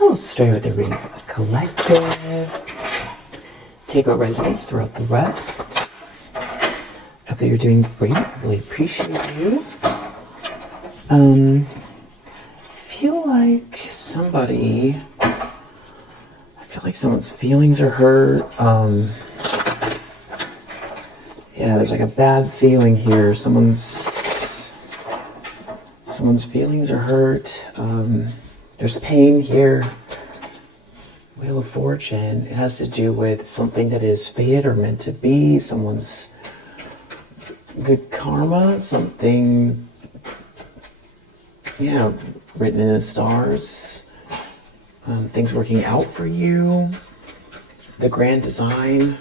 I'll start with the reading for the collective. Take a residence throughout the rest. After you're doing great, I really appreciate you. Feel like someone's feelings are hurt. Yeah, there's like a bad feeling here. Someone's feelings are hurt. There's pain here. Wheel of Fortune. It has to do with something that is fated or meant to be. Someone's good karma. Something, yeah, written in the stars. Things working out for you. The grand design.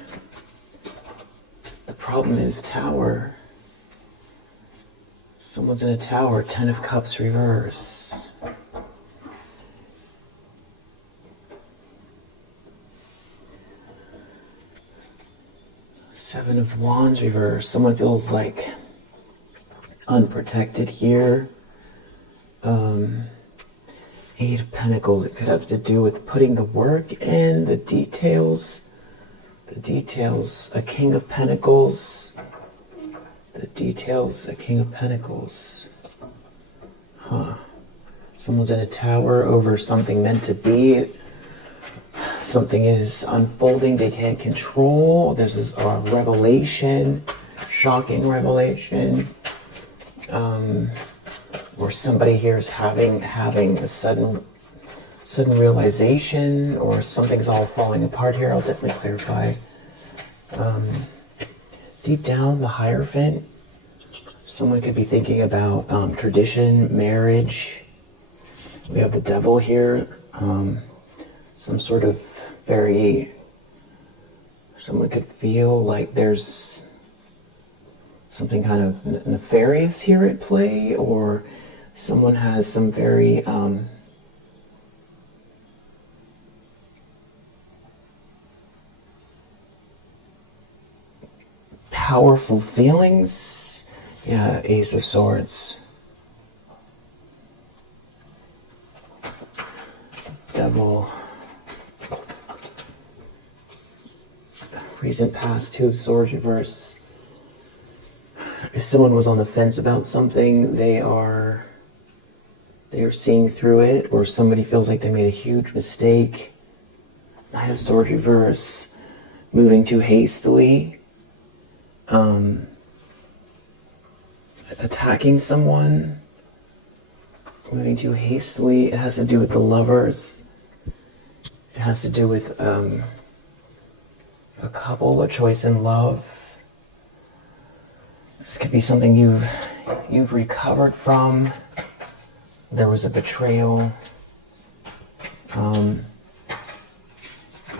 The problem is Tower. Someone's in a tower. 10 of Cups reverse. Seven of Wands reverse. Someone feels like unprotected here. 8 of Pentacles. It could have to do with putting the work in, the details. The details. A King of Pentacles. The details. A King of Pentacles. Huh. Someone's in a tower over something meant to be. Something is unfolding they can't control. This is a revelation, shocking revelation. Or somebody here is having a sudden realization, or something's all falling apart here. I'll definitely clarify. Deep down, the Hierophant. Someone could be thinking about tradition, marriage. We have the Devil here. Some sort of someone could feel like there's something kind of nefarious here at play, or someone has some very powerful feelings. Yeah, Ace of Swords. Devil. Recent past, 2 of Swords reverse. If someone was on the fence about something, they are seeing through it, or somebody feels like they made a huge mistake. Knight of Swords reverse. Moving too hastily. Attacking someone. Moving too hastily. It has to do with the Lovers. It has to do with a couple, a choice in love. This could be something you've recovered from. There was a betrayal.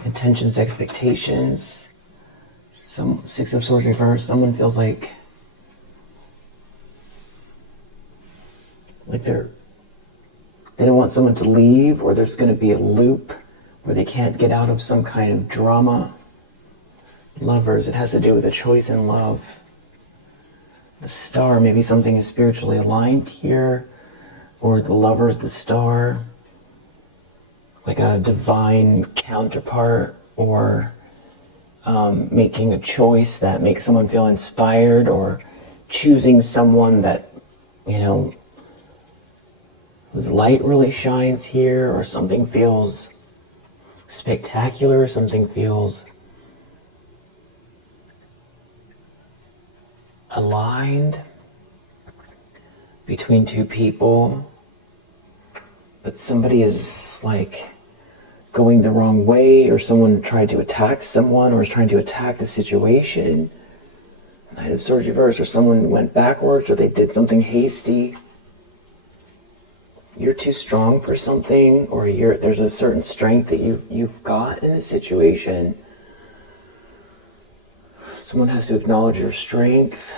Intentions, expectations. 6 of Swords reverse. Someone feels like they don't want someone to leave, or there's going to be a loop where they can't get out of some kind of drama. Lovers, it has to do with a choice in love. The Star, maybe something is spiritually aligned here, or the Lovers, the Star, like a divine counterpart, or making a choice that makes someone feel inspired, or choosing someone that, whose light really shines here, or something feels spectacular, something feels aligned between 2 people, but somebody is like going the wrong way, or someone tried to attack someone, or is trying to attack the situation. Knight of Swords reverse, or someone went backwards, or they did something hasty. You're too strong for something, or there's a certain strength that you've got in a situation. Someone has to acknowledge your strength.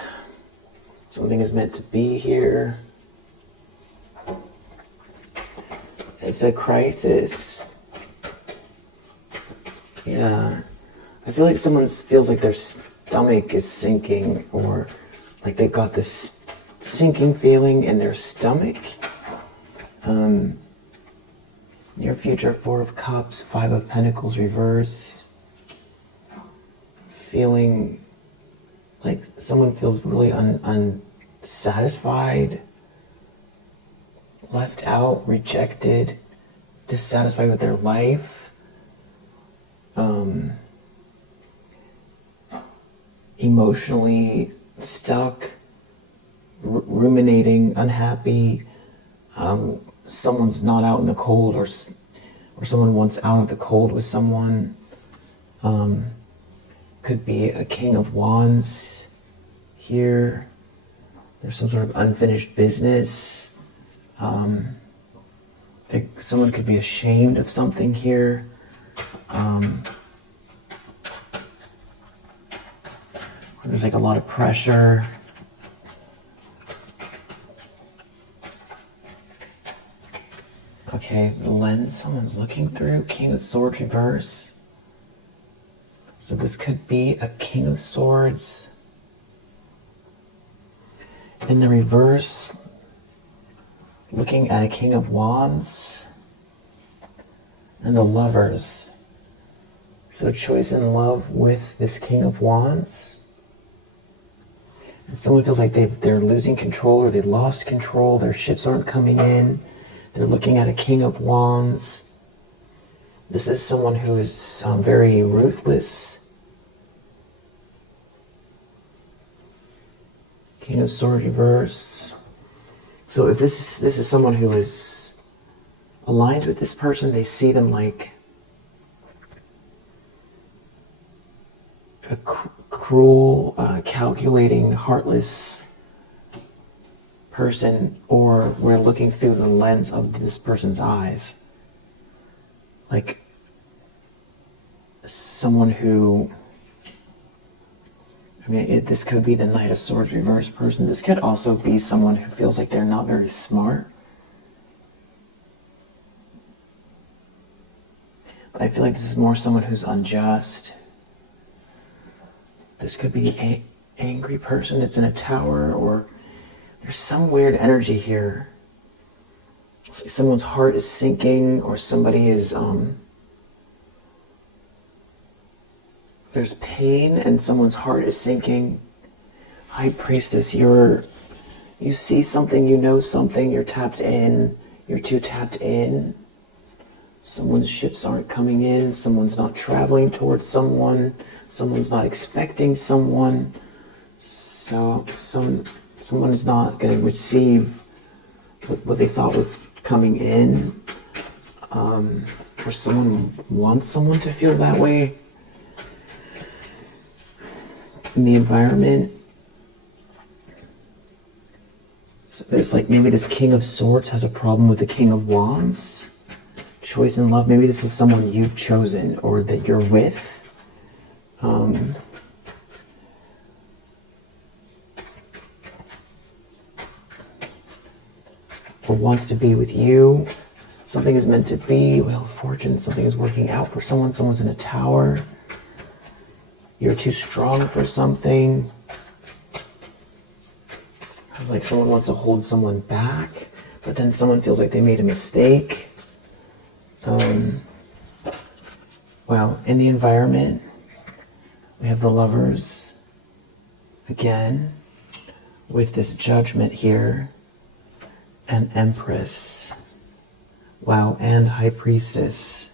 Something is meant to be here. It's a crisis. Yeah. I feel like someone feels like their stomach is sinking, or like they've got this sinking feeling in their stomach. Near future, Four of Cups, Five of Pentacles reverse. Feeling like someone feels really unsatisfied, left out, rejected, dissatisfied with their life. Emotionally stuck, ruminating, unhappy. Someone's not out in the cold, or someone wants out of the cold with someone. Could be a King of Wands here. There's some sort of unfinished business. Someone could be ashamed of something here. There's like a lot of pressure. Okay, the lens someone's looking through, King of Swords reverse. So this could be a King of Swords. In the reverse, looking at a King of Wands. And the Lovers. So choice in love with this King of Wands. And someone feels like they're losing control, or they lost control, their ships aren't coming in. They're looking at a King of Wands. This is someone who is very ruthless. King of Swords reversed. So if this is someone who is aligned with this person, they see them like a cruel, calculating, heartless person, or we're looking through the lens of this person's eyes. Like someone who, I mean, this could be the Knight of Swords reverse person. This could also be someone who feels like they're not very smart. But I feel like this is more someone who's unjust. This could be an angry person that's in a tower, or there's some weird energy here. It's like someone's heart is sinking, or somebody is, there's pain and someone's heart is sinking. High Priestess, you see something, you know something, you're tapped in, you're too tapped in. Someone's ships aren't coming in, someone's not traveling towards someone, someone's not expecting someone, so someone is not going to receive what they thought was coming in, or someone wants someone to feel that way in the environment. So it's like maybe this King of Swords has a problem with the King of Wands. Choice in love, maybe this is someone you've chosen or that you're with. Or wants to be with you. Something is meant to be. Wheel of Fortune, something is working out for someone. Someone's in a tower. You're too strong for something. It's like someone wants to hold someone back, but then someone feels like they made a mistake. Well, in the environment, we have the Lovers again with this Judgment here, and Empress. Wow, and High Priestess.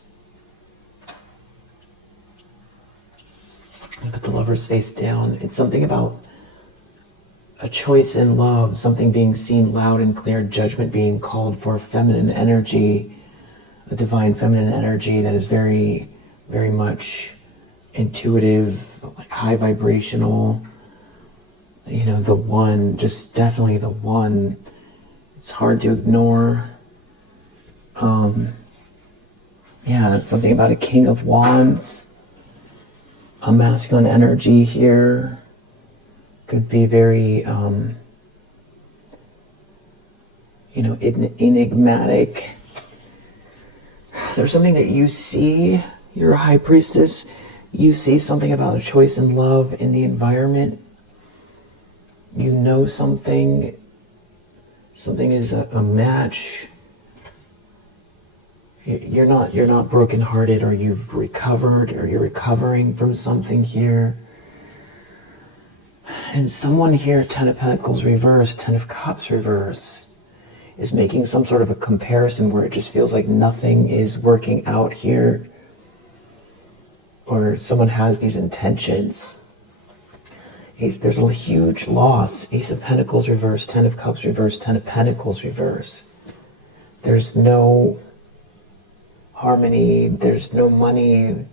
Put the Lovers face down. It's something about a choice in love, something being seen loud and clear, judgment being called for, feminine energy, a divine feminine energy that is very, very much intuitive, like high vibrational. You know, the one, just definitely the one. It's hard to ignore. Yeah, it's something about a King of Wands. A masculine energy here. Could be very, enigmatic. There's something that you see. You're a High Priestess. You see something about a choice in love in the environment. You know something. Something is a match. You're not brokenhearted, or you've recovered, or you're recovering from something here. And someone here, 10 of Pentacles reverse, 10 of Cups reverse, is making some sort of a comparison where it just feels like nothing is working out here, or someone has these intentions. There's a huge loss. Ace of Pentacles reverse, 10 of Cups reverse, 10 of Pentacles reverse. There's no harmony, there's no money.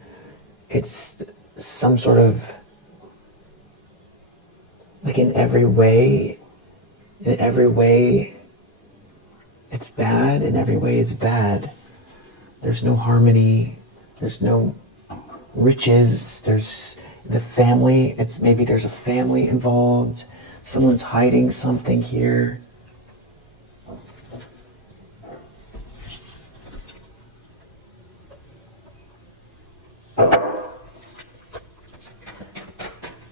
It's some sort of, like, in every way it's bad, in every way it's bad. There's no harmony, there's no riches, there's the family, maybe there's a family involved, someone's hiding something here.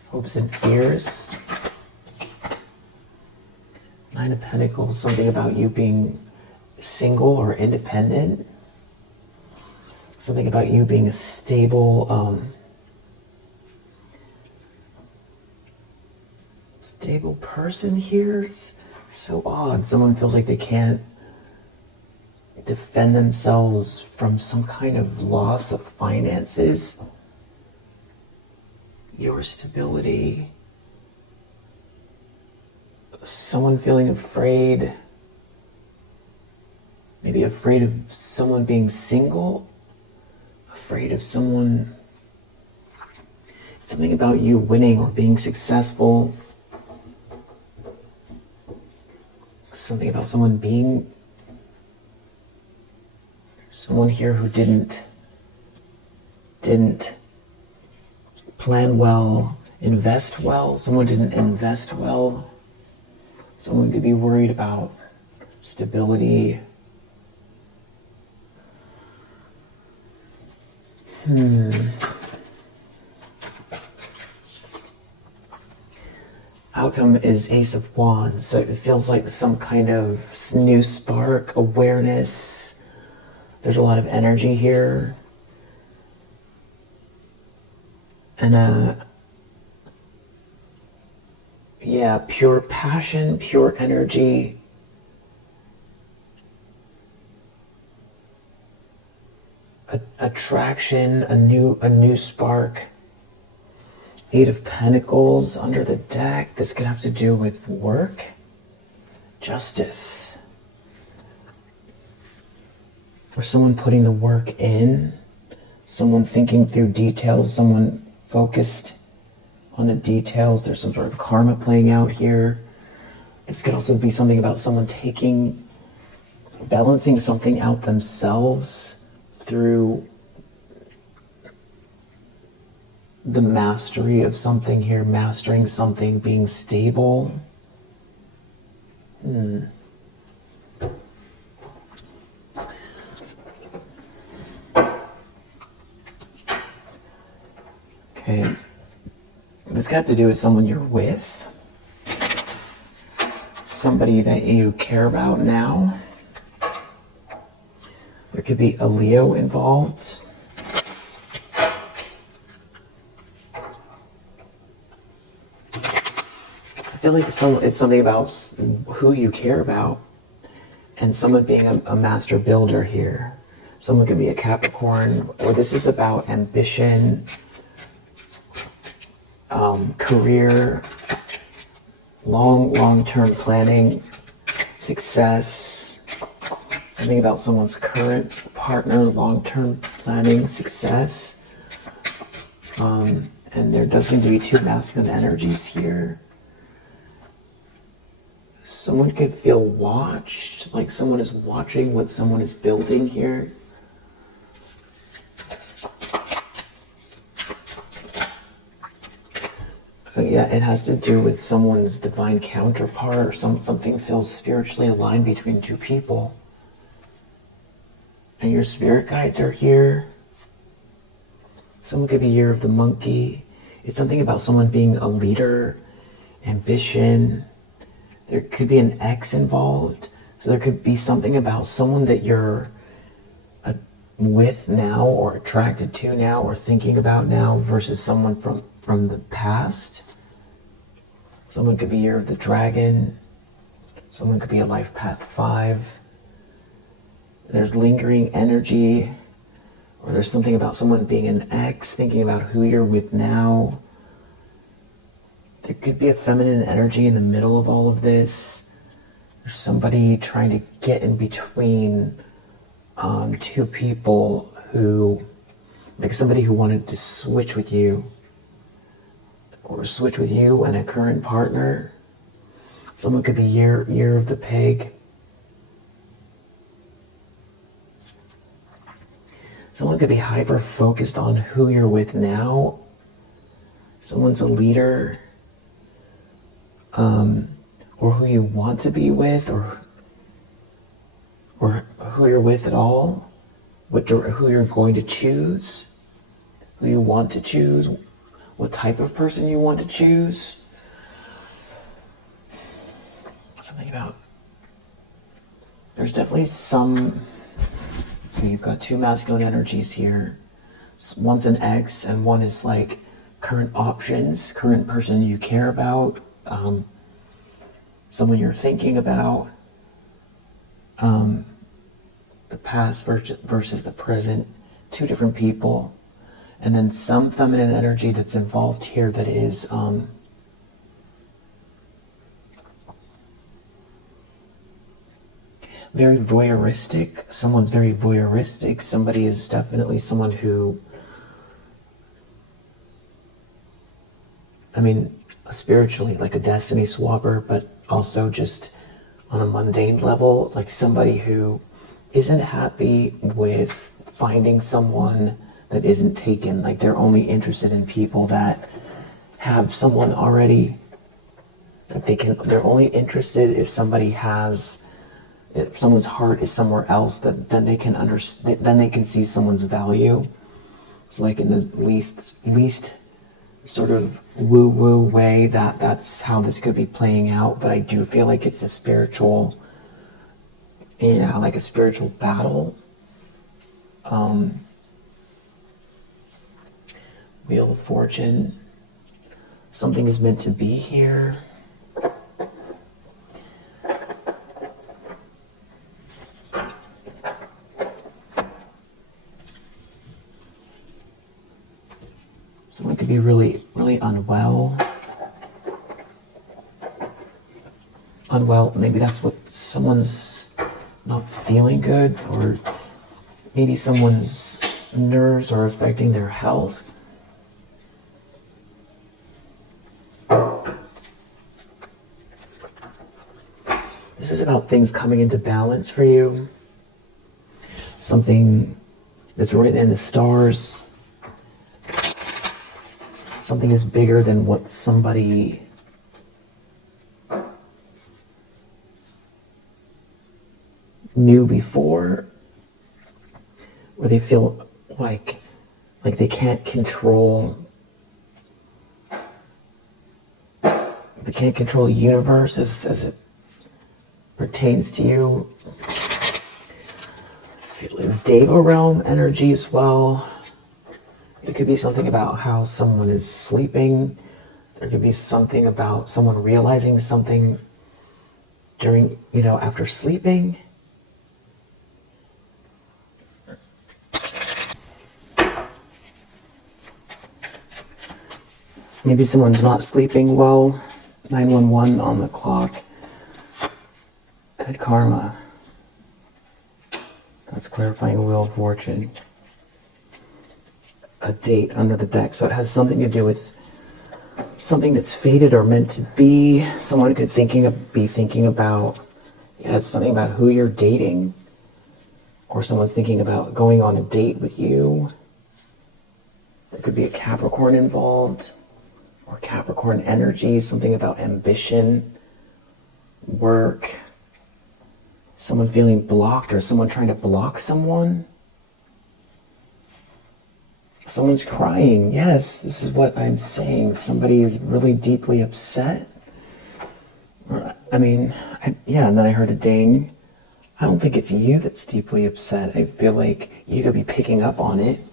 Hopes and fears. 9 of Pentacles, something about you being single or independent. Something about you being a stable, stable person here. It's so odd. Someone feels like they can't defend themselves from some kind of loss of finances. Your stability. Someone feeling afraid. Maybe afraid of someone being single. Afraid of someone. Something about you winning or being successful. Something about someone being. Someone here who didn't plan well, invest well. Someone didn't invest well. Someone could be worried about stability. Outcome is Ace of Wands, so it feels like some kind of new spark, awareness. There's a lot of energy here. And pure passion, pure energy. Attraction, a new spark. 8 of Pentacles under the deck. This could have to do with work. Justice. Or someone putting the work in. Someone thinking through details. Someone focused on the details. There's some sort of karma playing out here. This could also be something about someone balancing something out themselves through the mastery of something here, mastering something, being stable. Okay. This got to do with someone you're with. Somebody that you care about now. There could be a Leo involved. I feel like it's something about who you care about, and someone being a master builder here. Someone could be a Capricorn, or this is about ambition, career, long-term planning, success. Something about someone's current partner, long-term planning, success. And there does seem to be 2 masculine energies here. Someone could feel watched, like someone is watching what someone is building here. Yeah, it has to do with someone's divine counterpart, or something feels spiritually aligned between 2 people. And your spirit guides are here. Someone could be Year of the Monkey. It's something about someone being a leader, ambition. There could be an ex involved. So there could be something about someone that you're with now or attracted to now or thinking about now versus someone from the past. Someone could be Year of the Dragon. Someone could be a life path 5. There's lingering energy, or there's something about someone being an ex, thinking about who you're with now. There could be a feminine energy in the middle of all of this. There's somebody trying to get in between two people who, like somebody who wanted to switch with you, or switch with you and a current partner. Someone could be year of the pig. Someone could be hyper focused on who you're with now. Someone's a leader, or who you want to be with, or who you're with at all, who you're going to choose, who you want to choose, what type of person you want to choose. Something about, there's definitely some, you've got two masculine energies here. One's an ex and one is like current options, current person you care about, someone you're thinking about, the past versus the present, two different people. And then some feminine energy that's involved here that is very voyeuristic. Someone's very voyeuristic. Somebody is definitely someone who, I mean, spiritually, like a destiny swapper, but also just on a mundane level, like somebody who isn't happy with finding someone that isn't taken. Like they're only interested in people that have someone already, that they're only interested if somebody has, if someone's heart is somewhere else, that then they can understand, then they can see someone's value. It's like in the least sort of woo-woo way that's how this could be playing out, but I do feel like it's a spiritual, like a spiritual battle. Wheel of Fortune. Something is meant to be here. Someone could be really, really unwell. Maybe that's what someone's not feeling good, or maybe someone's nerves are affecting their health. This is about things coming into balance for you. Something that's written in the stars. Something is bigger than what somebody knew before, where they feel like they can't control the universe as it pertains to you. I feel like Deva realm energy as well. It could be something about how someone is sleeping. There could be something about someone realizing something during, after sleeping. Maybe someone's not sleeping well. 911 on the clock. Good karma. That's clarifying Wheel of Fortune. A date under the deck. So it has something to do with something that's fated or meant to be. Someone could be thinking about, it's something about who you're dating. Or someone's thinking about going on a date with you. There could be a Capricorn involved. Or Capricorn energy, something about ambition, work, someone feeling blocked, or someone trying to block someone. Someone's crying. Yes, this is what I'm saying. Somebody is really deeply upset. And then I heard a ding. I don't think it's you that's deeply upset. I feel like you could be picking up on it.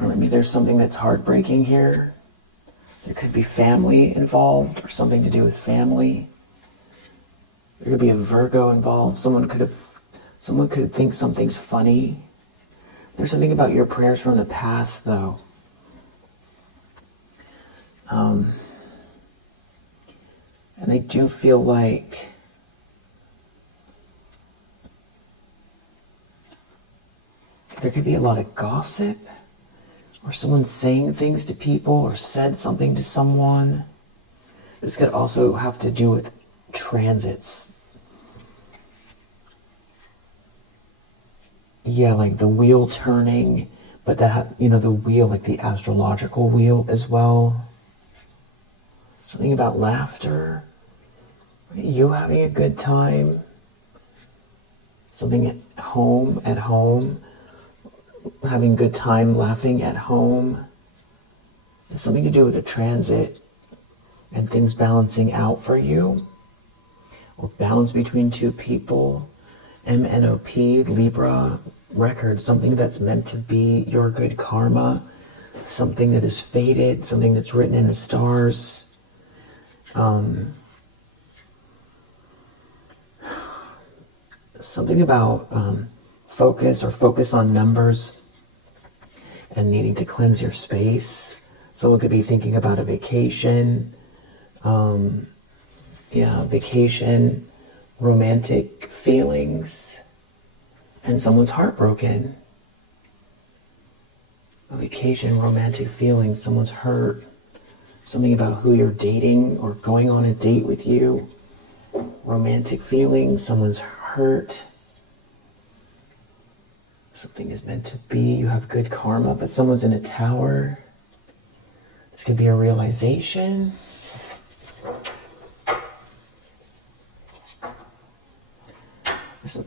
Or maybe there's something that's heartbreaking here. There could be family involved or something to do with family. There could be a Virgo involved. Someone could think something's funny. There's something about your prayers from the past, though. And I do feel like there could be a lot of gossip, or someone saying things to people, or said something to someone. This could also have to do with transits. Yeah, like the wheel turning, but that, the wheel, like the astrological wheel as well. Something about laughter. You having a good time. Something at home, having a good time laughing at home. It's something to do with a transit and things balancing out for you, or balance between two people. MNOP, Libra, record, something that's meant to be your good karma, something that is fated, something that's written in the stars. Something about focus on numbers and needing to cleanse your space. Someone could be thinking about a vacation. Vacation, romantic feelings, and someone's heartbroken. A vacation, romantic feelings, someone's hurt. Something about who you're dating or going on a date with you. Romantic feelings, someone's hurt. Something is meant to be, you have good karma, but someone's in a tower. This could be a realization.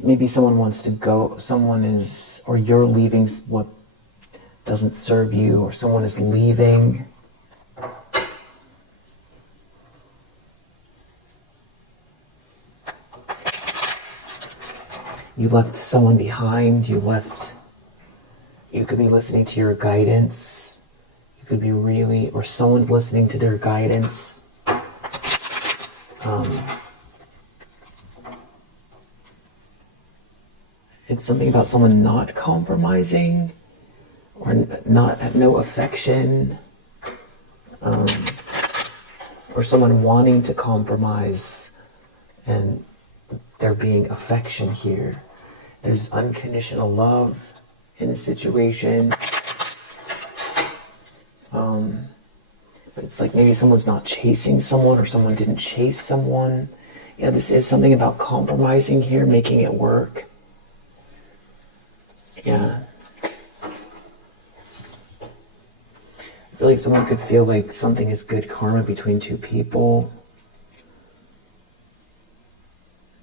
Maybe someone wants to go, or you're leaving what doesn't serve you, or someone is leaving. You left someone behind, you could be listening to your guidance. You could be or someone's listening to their guidance. It's something about someone not compromising, or no affection, or someone wanting to compromise, and there being affection here. There's unconditional love in a situation. But it's like maybe someone's not chasing someone, or someone didn't chase someone. Yeah, this is something about compromising here, making it work. Yeah. I feel like someone could feel like something is good karma between two people.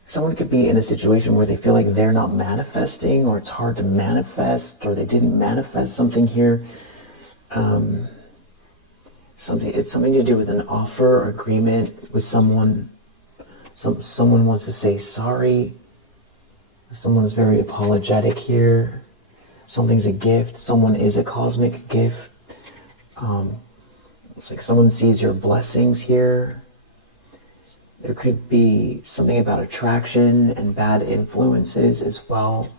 Someone could be in a situation where they feel like they're not manifesting, or it's hard to manifest, or they didn't manifest something here. It's something to do with an offer or agreement with someone. Someone wants to say sorry. Someone's very apologetic here. Something's a gift. Someone is a cosmic gift. It's like someone sees your blessings here. There could be something about attraction and bad influences as well.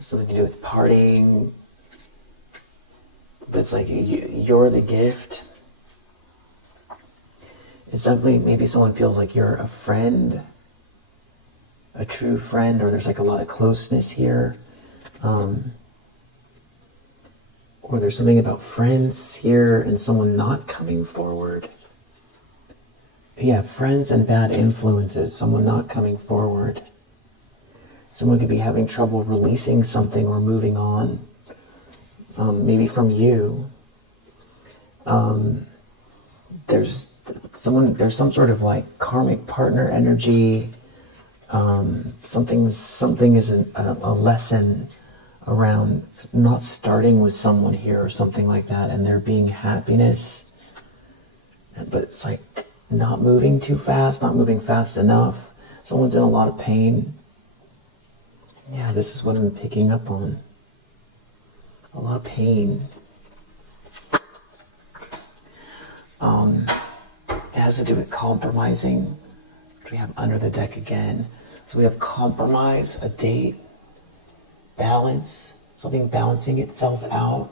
Something to do with partying. But it's like you're the gift. It's definitely, maybe someone feels like you're a friend, a true friend, or there's like a lot of closeness here. Or there's something about friends here and someone not coming forward. Yeah, friends and bad influences, someone not coming forward. Someone could be having trouble releasing something or moving on, maybe from you. There's some sort of like karmic partner energy. Something is a lesson around not starting with someone here or something like that, and there being happiness. But it's like not moving too fast, not moving fast enough. Someone's in a lot of pain. Yeah, this is what I'm picking up on. A lot of pain. It has to do with compromising, which we have under the deck again. So we have compromise, a date, balance, something balancing itself out.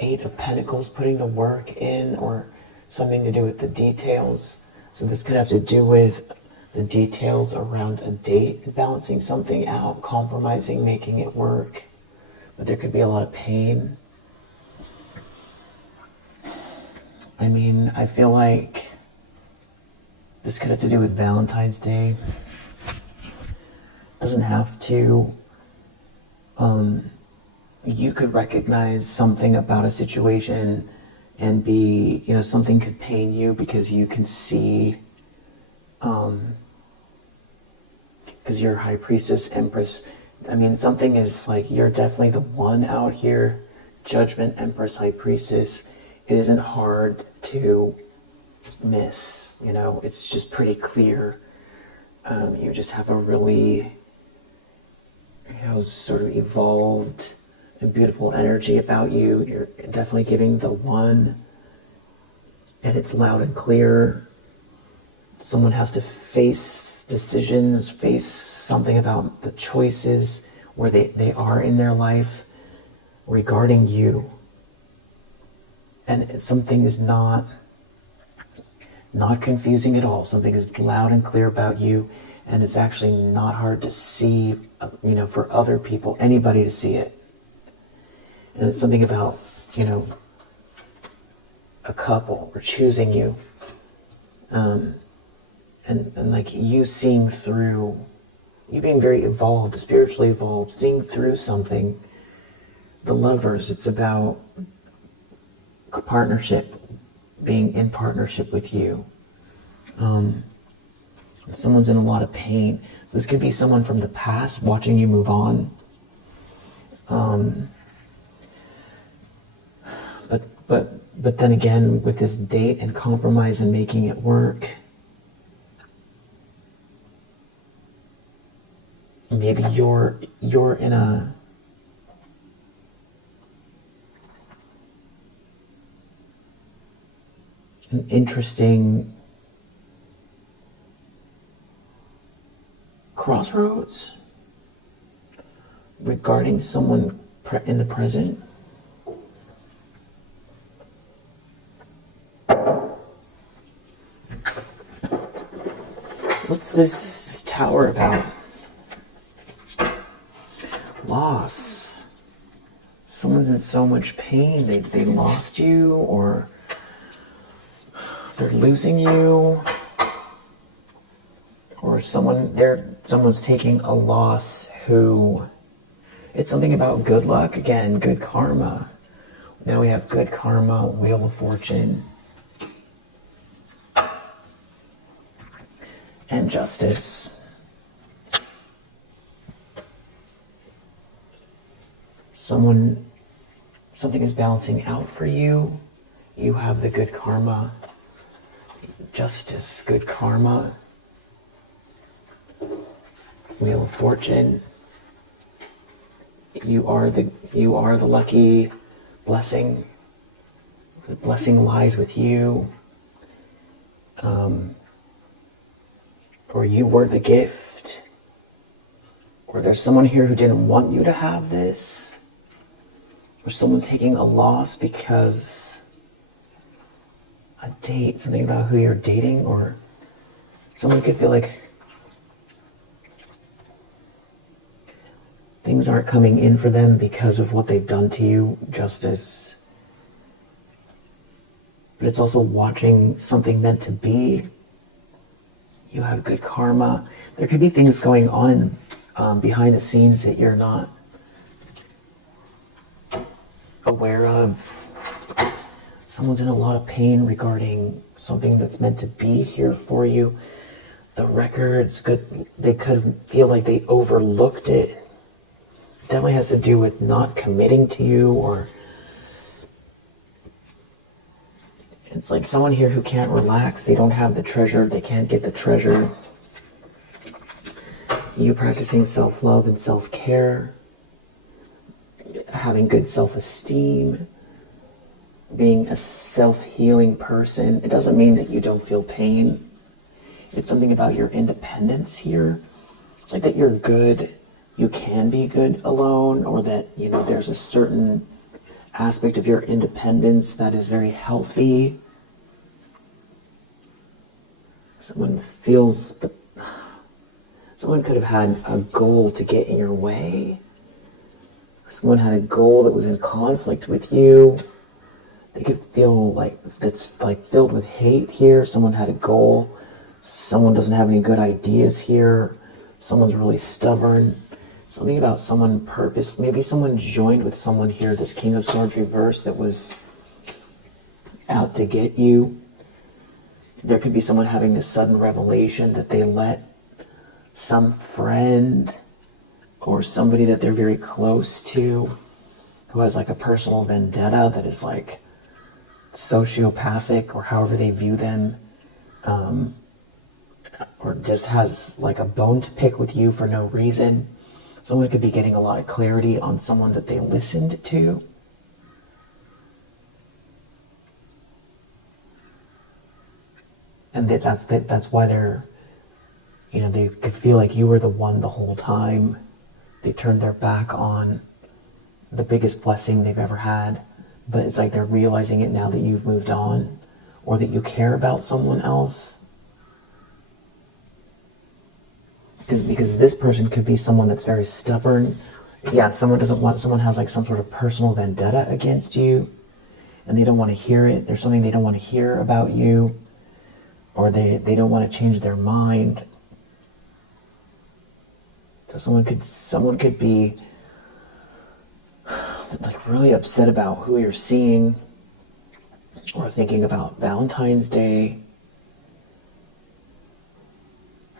8 of Pentacles, putting the work in, or something to do with the details. So this could have to do with the details around a date, balancing something out, compromising, making it work. But there could be a lot of pain. I mean, I feel like this could have to do with Valentine's Day. Doesn't have to. You could recognize something about a situation and be, something could pain you because you can see, because you're High Priestess, Empress. I mean, something is like, you're definitely the one out here. Judgment, Empress, High Priestess. It isn't hard to miss, it's just pretty clear. You just have a really, sort of evolved and beautiful energy about you. You're definitely giving the one, and it's loud and clear. Someone has to face decisions, face something about the choices where they are in their life regarding you. And something is not confusing at all. Something is loud and clear about you, and it's actually not hard to see, for other people, anybody to see it. And it's something about, a couple or choosing you, and like you seeing through, you being very evolved, spiritually evolved, seeing through something. The Lovers, it's about partnership, being in partnership with you. Someone's in a lot of pain. So this could be someone from the past watching you move on. But then again, with this date and compromise and making it work, maybe you're in an interesting crossroads regarding someone in the present. What's this Tower about? Loss. Someone's in so much pain. They lost you, or they're losing you, or someone's taking a loss who, it's something about good luck again, good karma. Now we have good karma, Wheel of Fortune, and Justice. Something is balancing out for you. You have the good karma, Justice, good karma, Wheel of Fortune. You are the lucky blessing. The blessing lies with you. Or you were the gift. Or there's someone here who didn't want you to have this. Or someone's taking a loss because a date, something about who you're dating, or someone could feel like things aren't coming in for them because of what they've done to you, Justice. But it's also watching something meant to be. You have good karma. There could be things going on behind the scenes that you're not aware of. Someone's in a lot of pain regarding something that's meant to be here for you. The records, they could feel like they overlooked it. It definitely has to do with not committing to you, or it's like someone here who can't relax. They don't have the treasure. They can't get the treasure. you practicing self-love and self-care, having good self-esteem, being a self-healing person. It doesn't mean that you don't feel pain. It's something about your independence here. It's like that you're good, you can be good alone, or that, there's a certain aspect of your independence that is very healthy. Someone could have had a goal to get in your way. Someone had a goal that was in conflict with you. They could feel like that's like filled with hate here. Someone had a goal. Someone doesn't have any good ideas here. Someone's really stubborn. Something about someone purpose. Maybe someone joined with someone here, this King of Swords reverse, that was out to get you. There could be someone having this sudden revelation that they let some friend or somebody that they're very close to, who has like a personal vendetta that is like sociopathic, or however they view them, or just has like a bone to pick with you for no reason. Someone could be getting a lot of clarity on someone that they listened to. And that's why they're, they could feel like you were the one the whole time. They turned their back on the biggest blessing they've ever had, but it's like they're realizing it now that you've moved on, or that you care about someone else. Because this person could be someone that's very stubborn. Yeah, someone has like some sort of personal vendetta against you, and they don't want to hear it. There's something they don't want to hear about you, or they don't want to change their mind. So someone could be like really upset about who you're seeing, or thinking about Valentine's Day.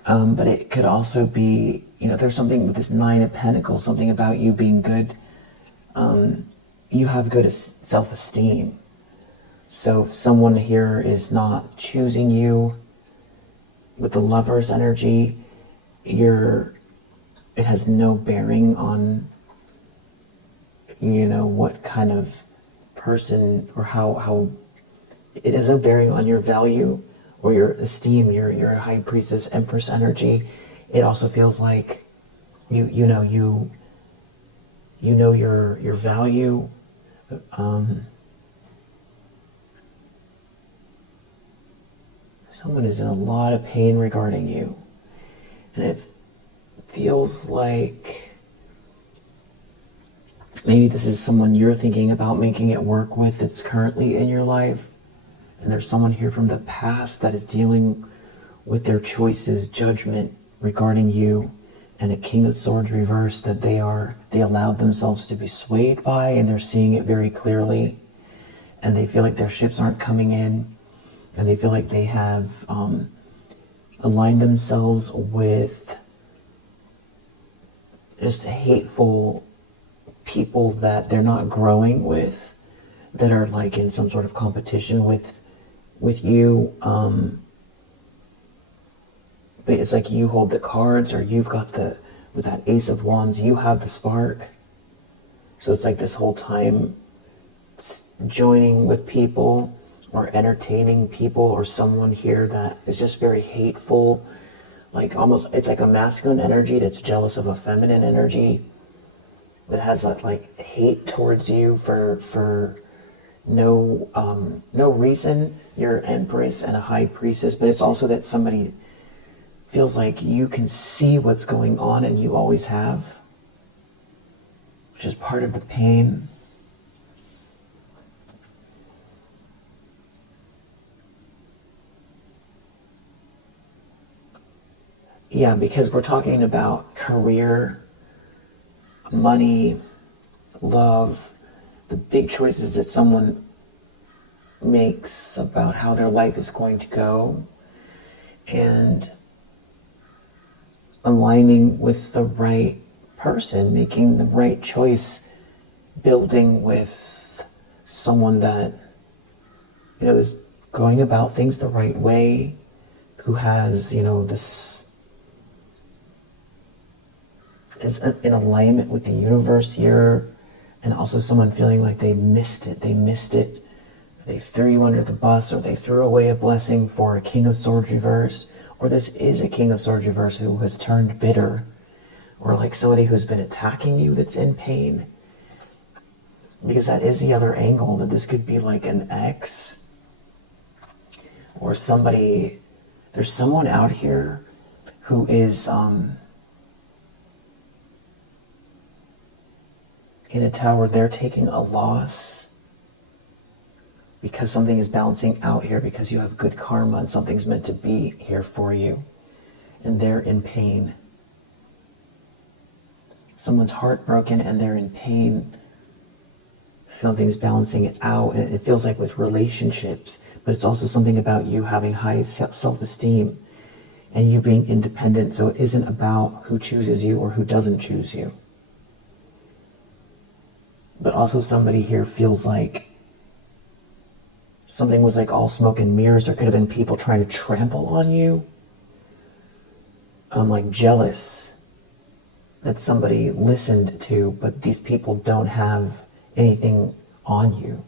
But it could also be, there's something with this Nine of Pentacles, something about you being good. You have good self-esteem. So if someone here is not choosing you with the Lover's energy, it has no bearing on, what kind of person, or how it has no bearing on your value or your esteem. You're a High Priestess, Empress energy. It also feels like you know your value. Someone is in a lot of pain regarding you, and it feels like maybe this is someone you're thinking about making it work with that's currently in your life. And there's someone here from the past that is dealing with their choices, judgment regarding you, and a King of Swords reverse that they allowed themselves to be swayed by, and they're seeing it very clearly, and they feel like their ships aren't coming in, and they feel like they have aligned themselves with just hateful people that they're not growing with, that are like in some sort of competition with you, but it's like you hold the cards, or you've got with that Ace of Wands, you have the spark. So it's like this whole time joining with people, or entertaining people, or someone here that is just very hateful, like almost, it's like a masculine energy that's jealous of a feminine energy, that has that like hate towards you for no reason. You're Empress and a High Priestess, but it's also that somebody feels like you can see what's going on, and you always have, which is part of the pain. Yeah, because we're talking about career, money, love, the big choices that someone makes about how their life is going to go, and aligning with the right person, making the right choice, building with someone that is going about things the right way, who has this is in alignment with the universe here, and also someone feeling like they missed it. They threw you under the bus, or they threw away a blessing for a King of Swords reverse, or this is a King of Swords reverse who has turned bitter, or like somebody who's been attacking you that's in pain. Because that is the other angle, that this could be like an ex, or somebody, there's someone out here who is in a tower. They're taking a loss because something is balancing out here, because you have good karma and something's meant to be here for you, and they're in pain. Someone's heartbroken and they're in pain. Something's balancing it out, and it feels like with relationships, but it's also something about you having high self-esteem and you being independent. So it isn't about who chooses you or who doesn't choose you. But also somebody here feels like something was like all smoke and mirrors. There could have been people trying to trample on you. I'm like jealous that somebody listened to, but these people don't have anything on you.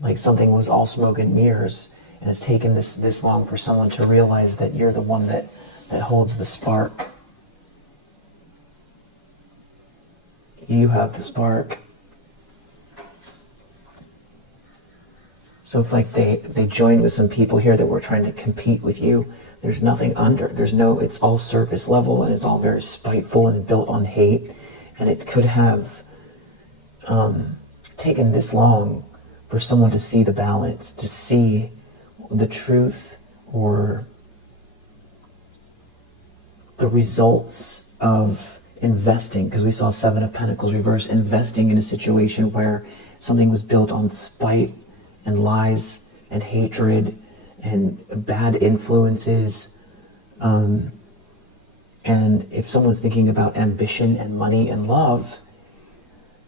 Like something was all smoke and mirrors, and it's taken this long for someone to realize that you're the one that holds the spark. You have the spark. So if like they joined with some people here that were trying to compete with you, there's nothing under, it's all surface level, and it's all very spiteful and built on hate, and it could have taken this long for someone to see the balance, to see the truth or the results of investing, because we saw Seven of Pentacles reverse, investing in a situation where something was built on spite and lies and hatred and bad influences. And if someone's thinking about ambition and money and love,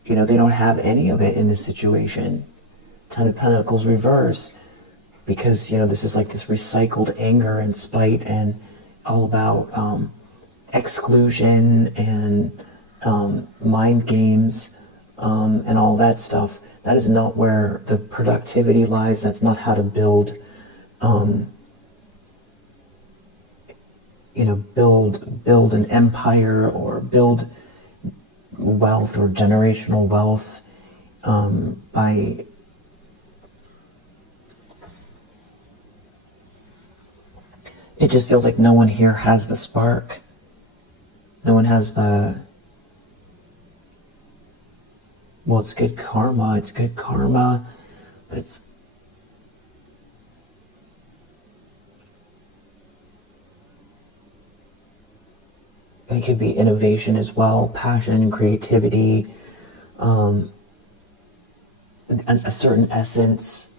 they don't have any of it in this situation. Ten of Pentacles reverse, because this is like this recycled anger and spite and all about exclusion and mind games and all that stuff. That is not where the productivity lies. That's not how to build build an empire or build wealth or generational wealth by it just feels like no one here has the spark. No one has the, well, it's good karma, but it could be innovation as well, passion and creativity, a certain essence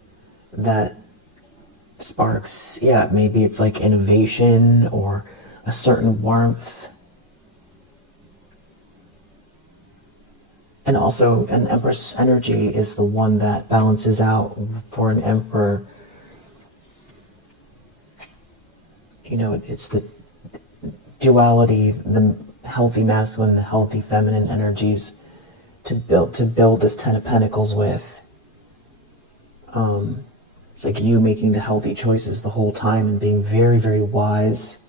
that sparks, maybe it's like innovation or a certain warmth. And also an Empress energy is the one that balances out for an Emperor. It's the duality, the healthy masculine, the healthy feminine energies to build this Ten of Pentacles with. It's like you making the healthy choices the whole time and being very, very wise.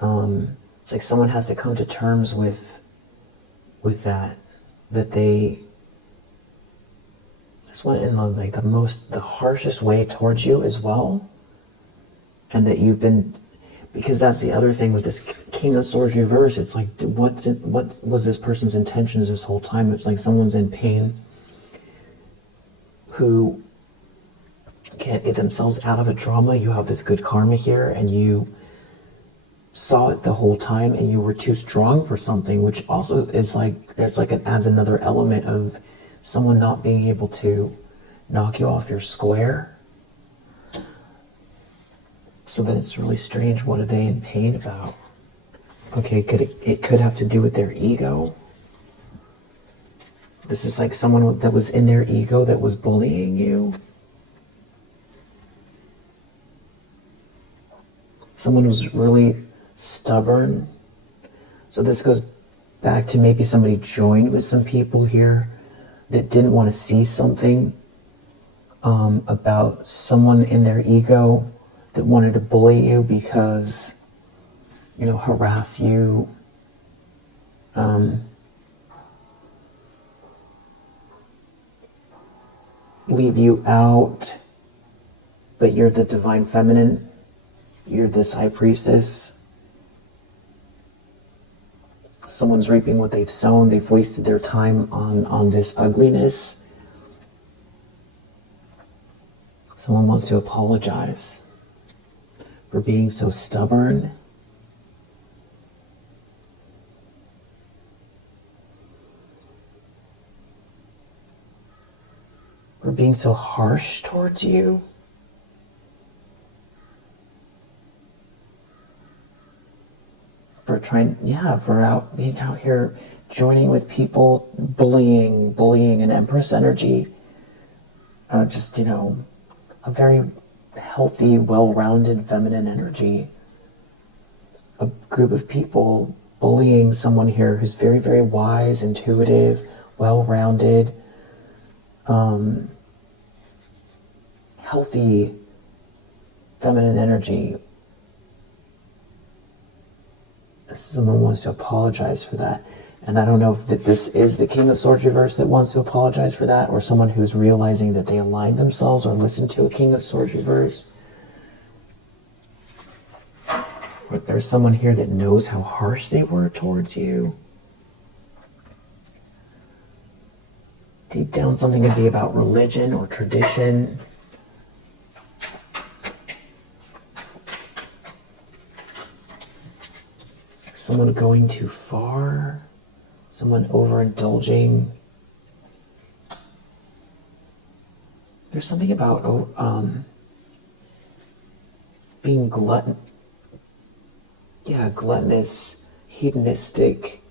It's like someone has to come to terms with that they just went in like the harshest way towards you as well, and that you've been, because that's the other thing with this King of Swords reverse. It's like, what was this person's intentions this whole time? It's like someone's in pain who can't get themselves out of a drama. You have this good karma here, and you saw it the whole time, and you were too strong for something, which also is like, it adds another element of someone not being able to knock you off your square. So then it's really strange. What are they in pain about? Okay, it could have to do with their ego. This is like someone that was in their ego that was bullying you. Someone was really stubborn. So this goes back to maybe somebody joined with some people here that didn't want to see something about someone in their ego that wanted to bully you because, harass you, leave you out, but you're the divine feminine, you're this high priestess. Someone's reaping what they've sown. They've wasted their time on this ugliness. Someone wants to apologize for being so stubborn. For being so harsh towards you. For being out here joining with people, bullying an Empress energy. A very healthy, well-rounded feminine energy. A group of people bullying someone here who's very, very wise, intuitive, well-rounded, healthy feminine energy. Someone wants to apologize for that. And I don't know if this is the King of Swords reverse that wants to apologize for that, or someone who's realizing that they aligned themselves or listened to a King of Swords reverse. But there's someone here that knows how harsh they were towards you. Deep down, something could be about religion or tradition. Someone going too far. Someone overindulging. There's something about being gluttonous, hedonistic,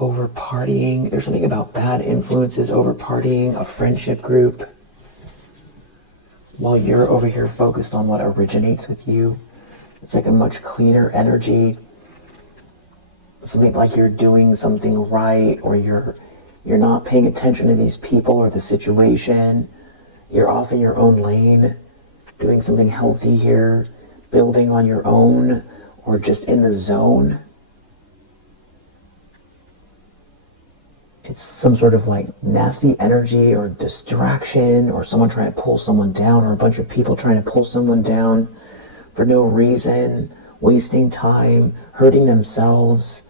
over partying. There's something about bad influences, over partying, a friendship group, while you're over here focused on what originates with you. It's like a much cleaner energy. Something like you're doing something right, or you're not paying attention to these people or the situation. You're off in your own lane, doing something healthy here, building on your own, or just in the zone. It's some sort of like nasty energy or distraction, or someone trying to pull someone down, or a bunch of people trying to pull someone down for no reason, wasting time, hurting themselves.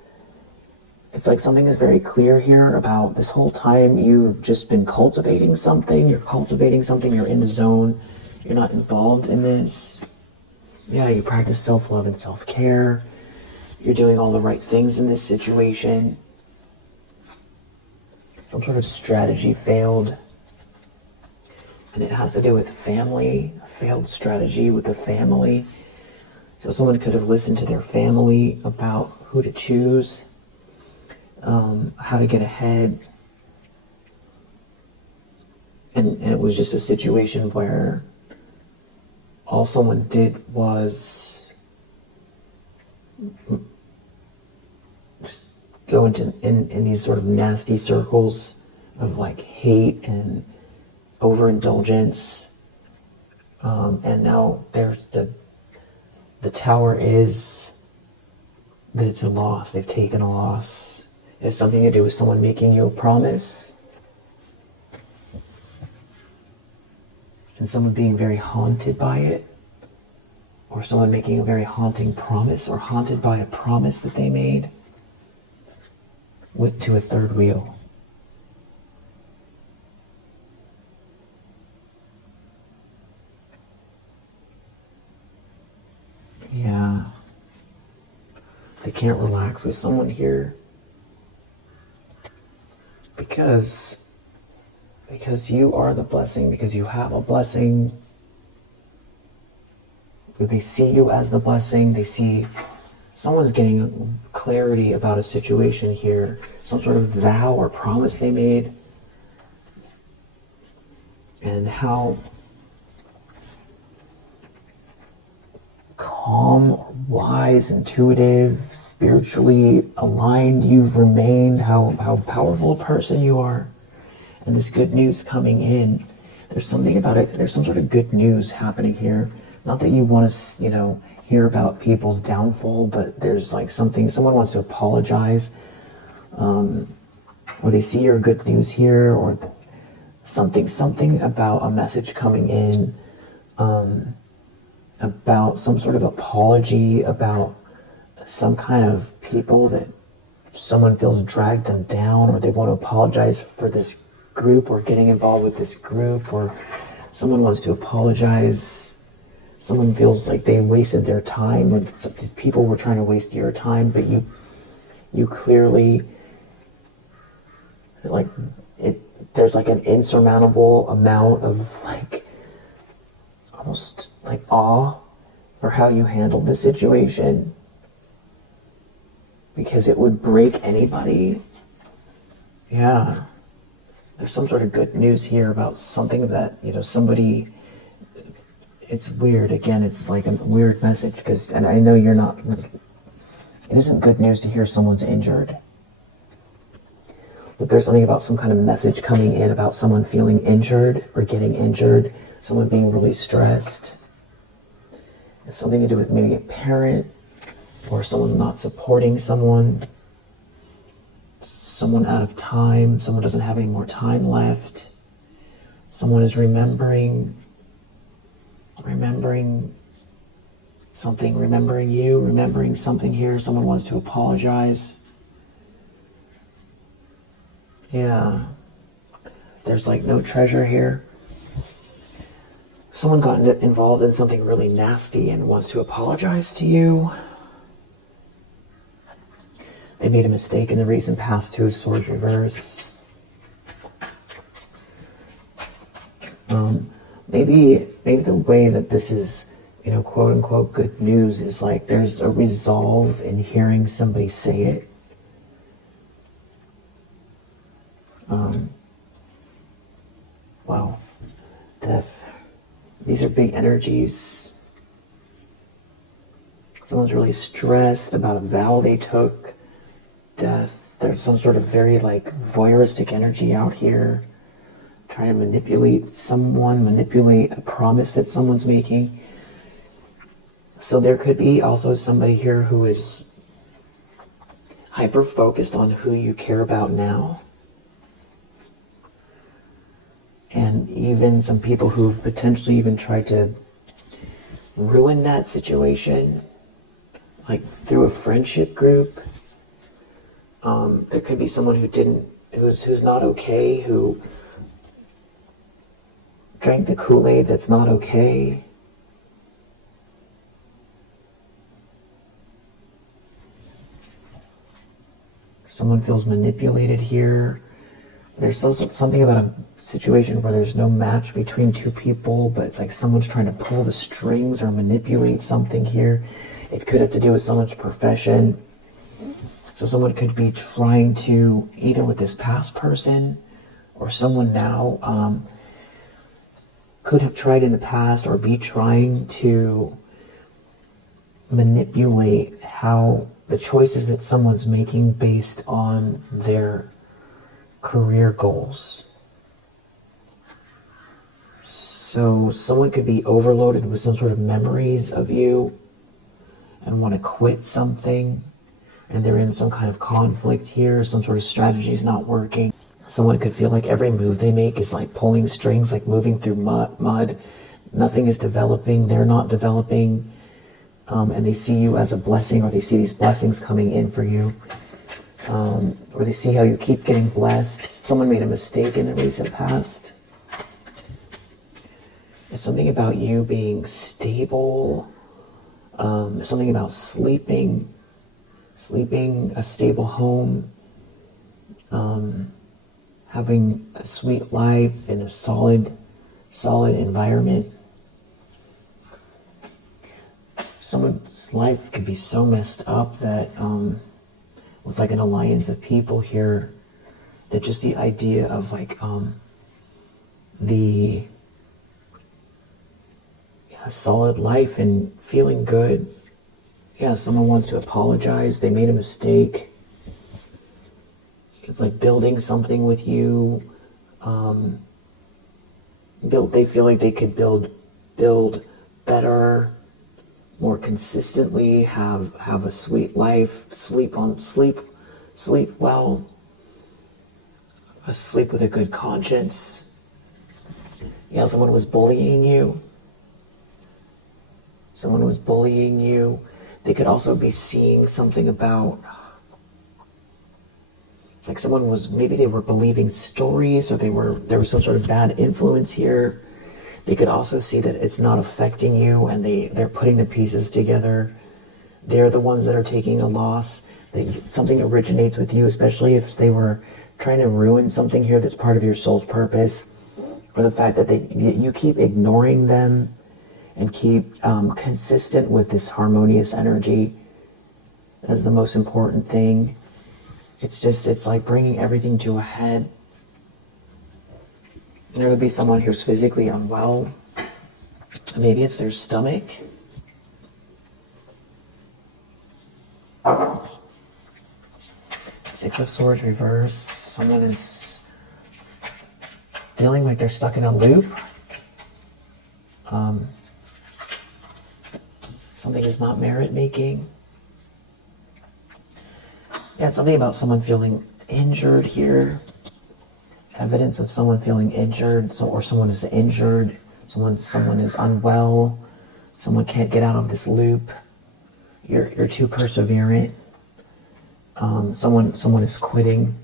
It's like something is very clear here about this whole time you've just been cultivating something. You're cultivating something, you're in the zone, you're not involved in this. Yeah, you practice self-love and self-care. You're doing all the right things in this situation. Some sort of strategy failed. And it has to do with family, a failed strategy with the family. So someone could have listened to their family about who to choose, how to get ahead. And it was just a situation where all someone did was just go in these sort of nasty circles of like hate and overindulgence. And now there's the tower is that it's a loss. They've taken a loss. It has something to do with someone making you a promise. And someone being very haunted by it. Or someone making a very haunting promise, or haunted by a promise that they made. To a third wheel. Yeah. They can't relax with someone here. Because you are the blessing, because you have a blessing. They see you as the blessing. They see someone's getting clarity about a situation here. Some sort of vow or promise they made. And how calm, wise, intuitive, spiritually aligned you've remained, how powerful a person you are, and this good news coming in. There's something about it, there's some sort of good news happening here. Not that you want to, hear about people's downfall, but there's like something, someone wants to apologize, or they see your good news here, or something about a message coming in, about some sort of apology, about some kind of people that someone feels dragged them down, or they want to apologize for this group or getting involved with this group, or someone wants to apologize. Someone feels like they wasted their time, or people were trying to waste your time, but you clearly, like, there's like an insurmountable amount of like almost like awe for how you handled the situation, because it would break anybody. Yeah, there's some sort of good news here about something that somebody. It's weird. Again, it's like a weird message, and I know you're not. It isn't good news to hear someone's injured. But there's something about some kind of message coming in about someone feeling injured or getting injured, someone being really stressed. It's something to do with maybe a parent or someone not supporting someone out of time, someone doesn't have any more time left, someone is remembering something, remembering something here, someone wants to apologize. Yeah, there's like no treasure here. Someone got involved in something really nasty and wants to apologize to you. They made a mistake in the recent past, Two of Swords reverse. Maybe the way that this is, quote unquote good news is like there's a resolve in hearing somebody say it. Wow, death. These are big energies. Someone's really stressed about a vow they took. Death. There's some sort of very like voyeuristic energy out here, trying to manipulate someone, manipulate a promise that someone's making. So there could be also somebody here who is hyper focused on who you care about now. And even some people who've potentially even tried to ruin that situation, like through a friendship group. There could be someone who's not okay, who drank the Kool-Aid that's not okay. Someone feels manipulated here. There's something about a situation where there's no match between two people, but it's like someone's trying to pull the strings or manipulate something here. It could have to do with someone's profession. So someone could be trying to, either with this past person or someone now, could have tried in the past or be trying to manipulate how the choices that someone's making based on their career goals. So someone could be overloaded with some sort of memories of you and want to quit something, and they're in some kind of conflict here, some sort of strategy is not working. Someone could feel like every move they make is like pulling strings, like moving through mud. Nothing is developing, they're not developing, and they see you as a blessing, or they see these blessings coming in for you, or they see how you keep getting blessed. Someone made a mistake in the recent past. It's something about you being stable, something about sleeping, a stable home, having a sweet life in a solid environment. Someone's life could be so messed up that with like an alliance of people here, that just the idea of like a solid life and feeling good Yeah, someone wants to apologize. They made a mistake. It's like building something with you. They feel like they could build better, more consistently, have a sweet life, sleep well, sleep with a good conscience. Yeah, someone was bullying you. Someone was bullying you. They could also be seeing something about, it's like someone was, maybe they were believing stories, or there was some sort of bad influence here. They could also see that it's not affecting you, and they're putting the pieces together. They're the ones that are taking a loss. Something originates with you, especially if they were trying to ruin something here that's part of your soul's purpose, or the fact that you keep ignoring them and keep consistent with this harmonious energy. That's the most important thing. It's like bringing everything to a head. There would be someone who's physically unwell. Maybe it's their stomach. Six of Swords reverse. Someone is feeling like they're stuck in a loop. Something is not merit making. Yeah, it's something about someone feeling injured here. Evidence of someone feeling injured, or someone is injured. Someone is unwell. Someone can't get out of this loop. You're too perseverant. Someone is quitting.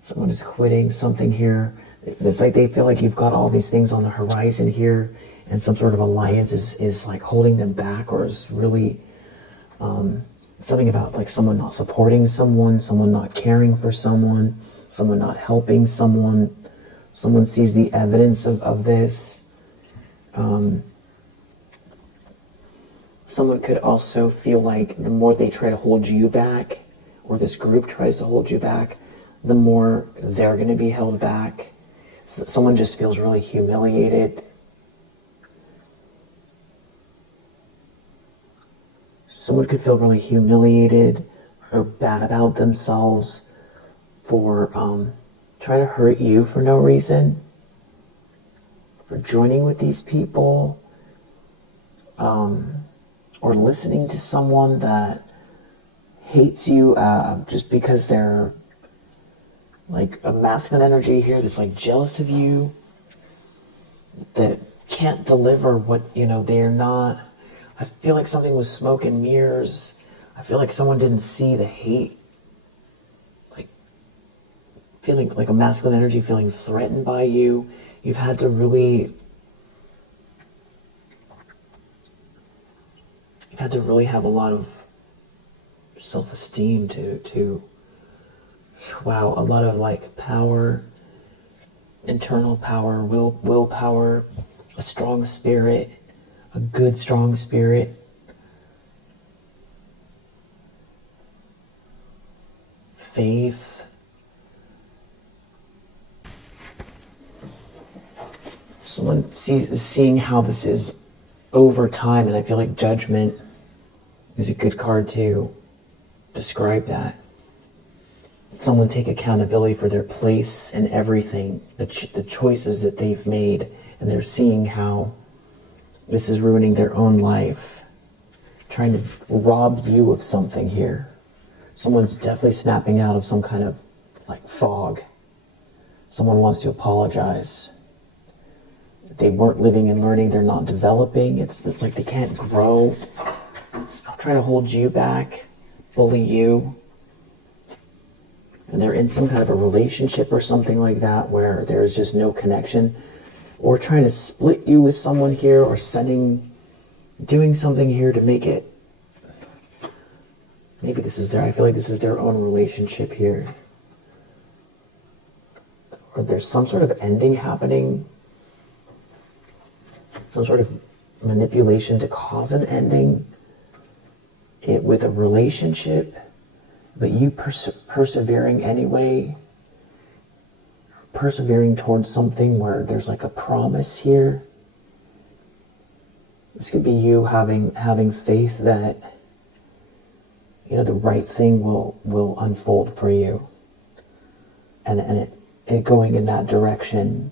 Someone is quitting something here. It's like they feel like you've got all these things on the horizon here, and some sort of alliance is like holding them back, or is really something about like someone not supporting someone not caring for someone not helping someone. Someone sees the evidence of this. Someone could also feel like the more they try to hold you back, or this group tries to hold you back, the more they're going to be held back. Someone just feels really humiliated. Someone could feel really humiliated or bad about themselves for trying to hurt you for no reason, for joining with these people, or listening to someone that hates you just because they're like a masculine energy here that's like jealous of you, that can't deliver what, they're not. I feel like something was smoke and mirrors. I feel like someone didn't see the hate. Like feeling like a masculine energy, feeling threatened by you. You've had to really have a lot of self-esteem to a lot of like power, internal power, willpower, a strong spirit, a good strong spirit. Faith. Someone is seeing how this is over time, and I feel like Judgment is a good card to describe that. Someone take accountability for their place in everything, the choices that they've made, and they're seeing how this is ruining their own life, trying to rob you of something here. Someone's definitely snapping out of some kind of like fog. Someone wants to apologize. They weren't living and learning, they're not developing. It's like they can't grow. It's trying to hold you back, bully you. And they're in some kind of a relationship or something like that where there's just no connection. Or trying to split you with someone here, or doing something here to make it. Maybe I feel like this is their own relationship here. Or there's some sort of ending happening. Some sort of manipulation to cause an ending with a relationship, but you persevering anyway, persevering towards something where there's like a promise here. This could be you having faith that the right thing will unfold for you, and it going in that direction.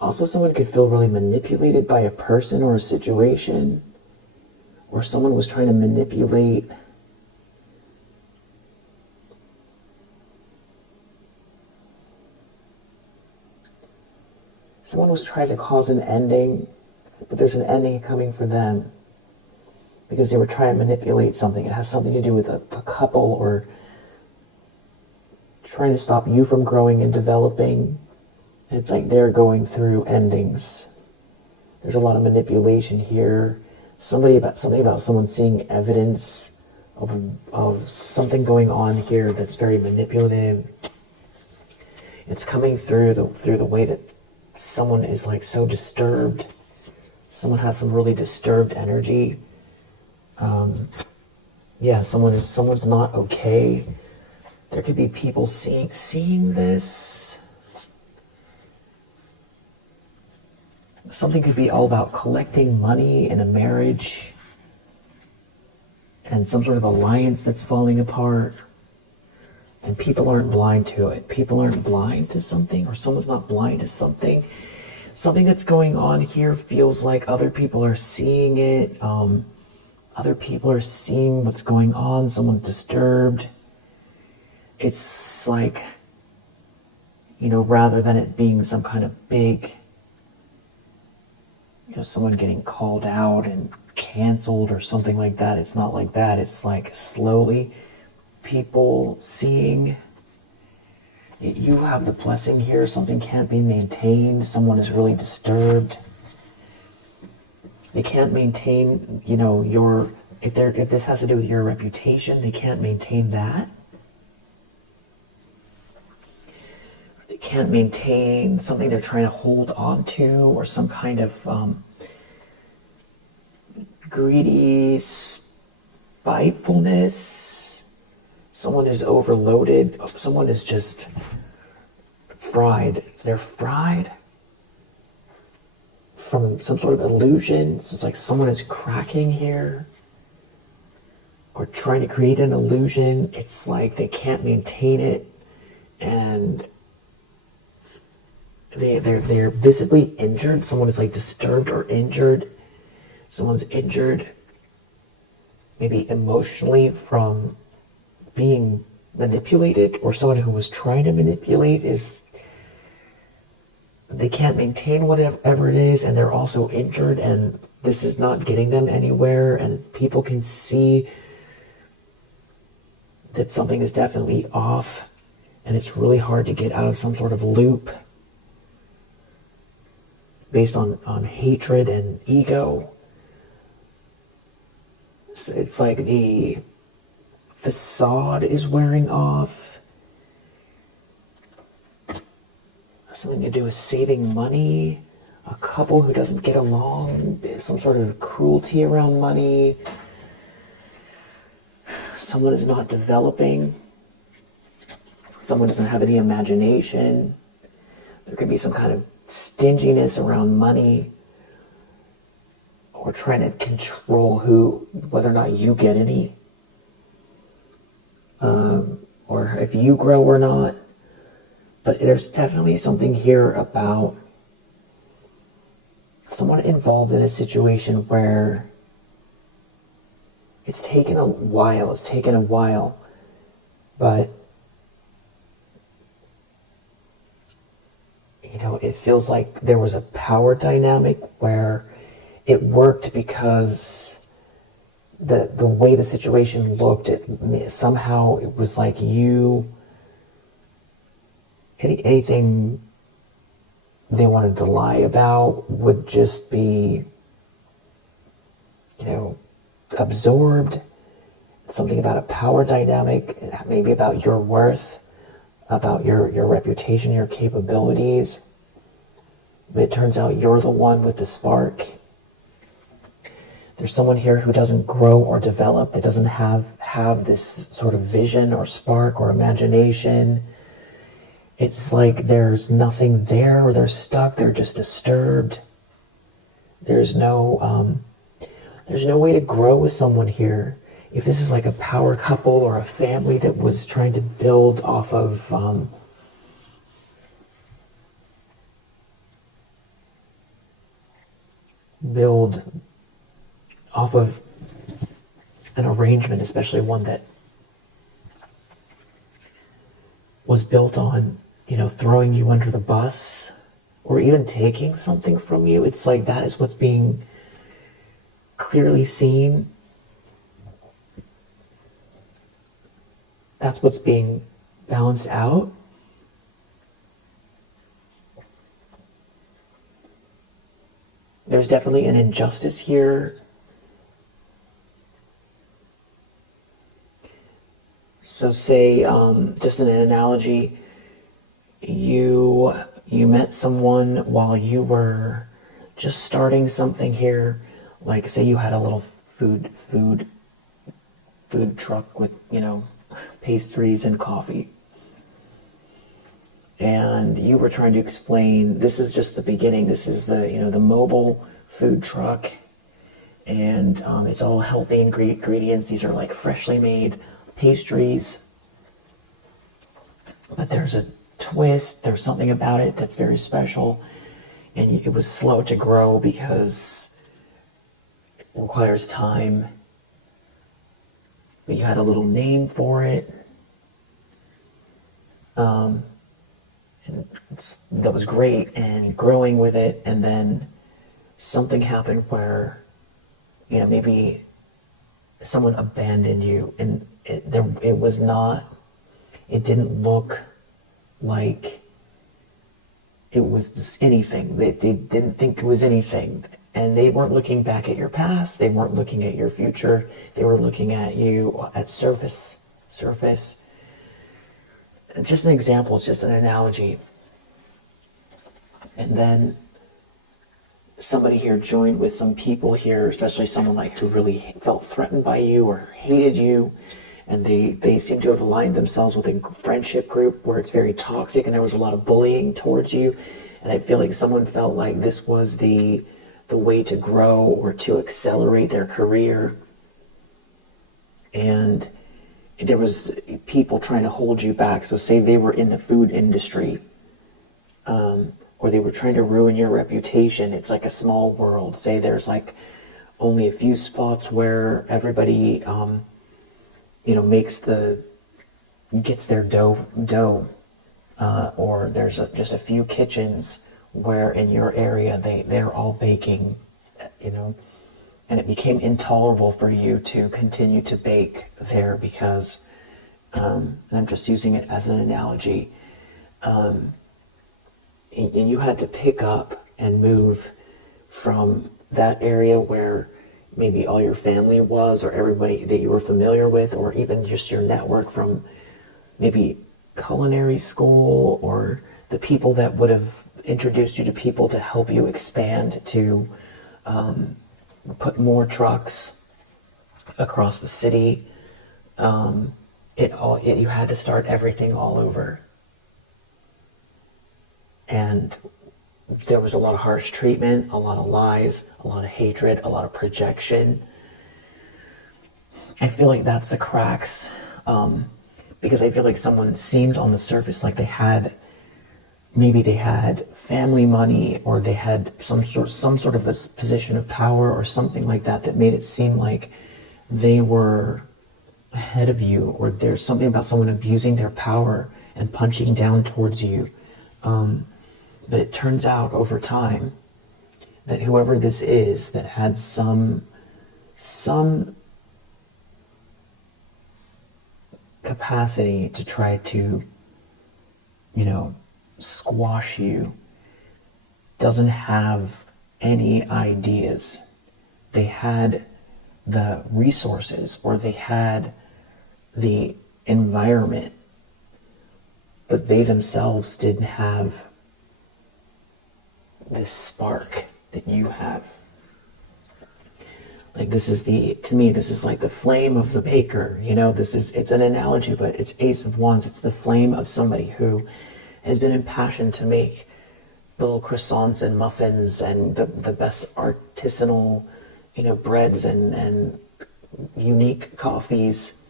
Also, someone could feel really manipulated by a person or a situation, or someone was trying to manipulate someone was trying to cause an ending, but there's an ending coming for them because they were trying to manipulate something. It has something to do with a couple, or trying to stop you from growing and developing. It's like they're going through endings. There's a lot of manipulation here. Something about someone seeing evidence of something going on here that's very manipulative. It's coming through the way that someone is like so disturbed. Someone has some really disturbed energy. Yeah, someone's not okay. There could be people seeing this. Something could be all about collecting money in a marriage and some sort of alliance that's falling apart. And people aren't blind to it. People aren't blind to something, or someone's not blind to something. Something that's going on here feels like other people are seeing it. Other people are seeing what's going on. Someone's disturbed. It's like, rather than it being some kind of big, someone getting called out and canceled or something like that. It's not like that. It's like slowly people seeing. You have the blessing here. Something can't be maintained. Someone is really disturbed. They can't maintain, if this has to do with your reputation, they can't maintain that. They can't maintain something they're trying to hold on to, or some kind of greedy spitefulness. Someone is overloaded. Someone is just fried. They're fried from some sort of illusion. It's like someone is cracking here, or trying to create an illusion. It's like they can't maintain it, and they're visibly injured. Someone is like disturbed or injured. Someone's injured, maybe emotionally, from being manipulated, or someone who was trying to manipulate they can't maintain whatever it is, and they're also injured, and this is not getting them anywhere, and people can see that something is definitely off, and it's really hard to get out of some sort of loop based on hatred and ego. It's like the facade is wearing off. Something to do with saving money. A couple who doesn't get along. Some sort of cruelty around money. Someone is not developing. Someone doesn't have any imagination. There could be some kind of stinginess around money, or trying to control whether or not you get any, or if you grow or not. But there's definitely something here about someone involved in a situation where it's taken a while, but it feels like there was a power dynamic where it worked because the way the situation looked, somehow it was like anything they wanted to lie about would just be, absorbed. Something about a power dynamic, maybe about your worth, about your reputation, your capabilities. It turns out you're the one with the spark. There's someone here who doesn't grow or develop, that doesn't have this sort of vision or spark or imagination. It's like there's nothing there, or they're stuck, they're just disturbed. There's no way to grow with someone here. If this is like a power couple or a family that was trying to build off of an arrangement, especially one that was built on, throwing you under the bus or even taking something from you, it's like that is what's being clearly seen. That's what's being balanced out. There's definitely an injustice here. So say, just an analogy, you met someone while you were just starting something here, like say you had a little food truck with, pastries and coffee. And you were trying to explain, this is just the beginning. This is the mobile food truck, and it's all healthy ingredients. These are like freshly made pastries, but there's a twist. There's something about it that's very special, and it was slow to grow because it requires time. But you had a little name for it. And that was great, and growing with it, and then something happened where, maybe someone abandoned you, and it didn't look like it was anything. They didn't think it was anything, and they weren't looking back at your past. They weren't looking at your future. They were looking at you at surface. Just an example, it's just an analogy. And then somebody here joined with some people here, especially someone like who really felt threatened by you or hated you, and they seem to have aligned themselves with a friendship group where it's very toxic and there was a lot of bullying towards you. And I feel like someone felt like this was the way to grow or to accelerate their career. And there was people trying to hold you back. So say they were in the food industry, or they were trying to ruin your reputation. It's like a small world. Say there's like only a few spots where everybody, gets their dough, or there's just a few kitchens where in your area they're all baking, and it became intolerable for you to continue to bake there because, and I'm just using it as an analogy, and you had to pick up and move from that area where maybe all your family was, or everybody that you were familiar with, or even just your network from maybe culinary school, or the people that would have introduced you to people to help you expand to put more trucks across the city. You had to start everything all over. And there was a lot of harsh treatment, a lot of lies, a lot of hatred, a lot of projection. I feel like that's the cracks, because I feel like someone seemed on the surface like they had family money, or they had some sort of a position of power or something like that made it seem like they were ahead of you, or there's something about someone abusing their power and punching down towards you. But it turns out over time that whoever this is that had some capacity to try to, squash you doesn't have any ideas. They had the resources, or they had the environment, but they themselves didn't have this spark that you have. Like to me, this is like the flame of the baker, it's an analogy, but it's Ace of Wands. It's the flame of somebody who has been impassioned to make little croissants and muffins and the best artisanal, breads and unique coffees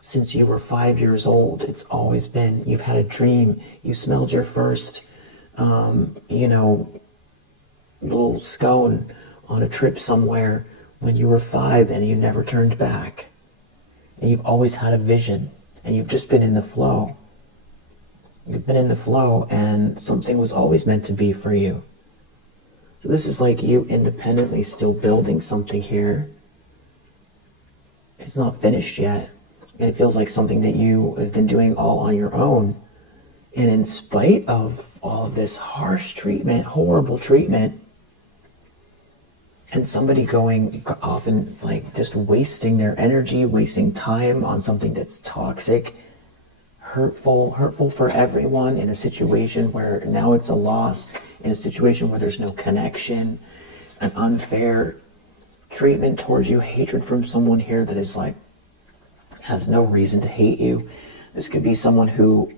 since you were 5 years old. It's always been, you've had a dream. You smelled your first, little scone on a trip somewhere when you were 5 and you never turned back. And you've always had a vision and you've just been in the flow. You've been in the flow and something was always meant to be for you. So this is like you independently still building something here. It's not finished yet. And it feels like something that you have been doing all on your own. And in spite of all of this harsh treatment, horrible treatment, and somebody going off and like just wasting their energy, wasting time on something that's toxic, hurtful for everyone, in a situation where now it's a loss, in a situation where there's no connection, an unfair treatment towards you, hatred from someone here that is like, has no reason to hate you. This could be someone who,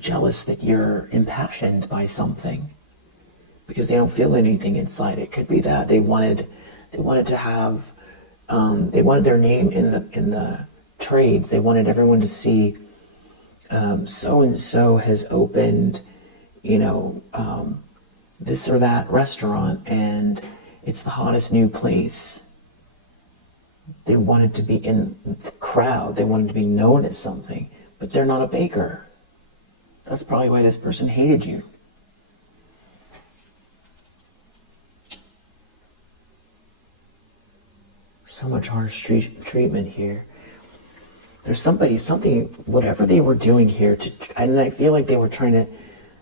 jealous that you're impassioned by something because they don't feel anything inside. It could be that they wanted to have, they wanted their name in the trades. They wanted everyone to see so and so has opened, this or that restaurant, and it's the hottest new place. They wanted to be in the crowd. They wanted to be known as something, but they're not a baker. That's probably why this person hated you. So much harsh treatment here. There's something, whatever they were doing here, and I feel like they were trying to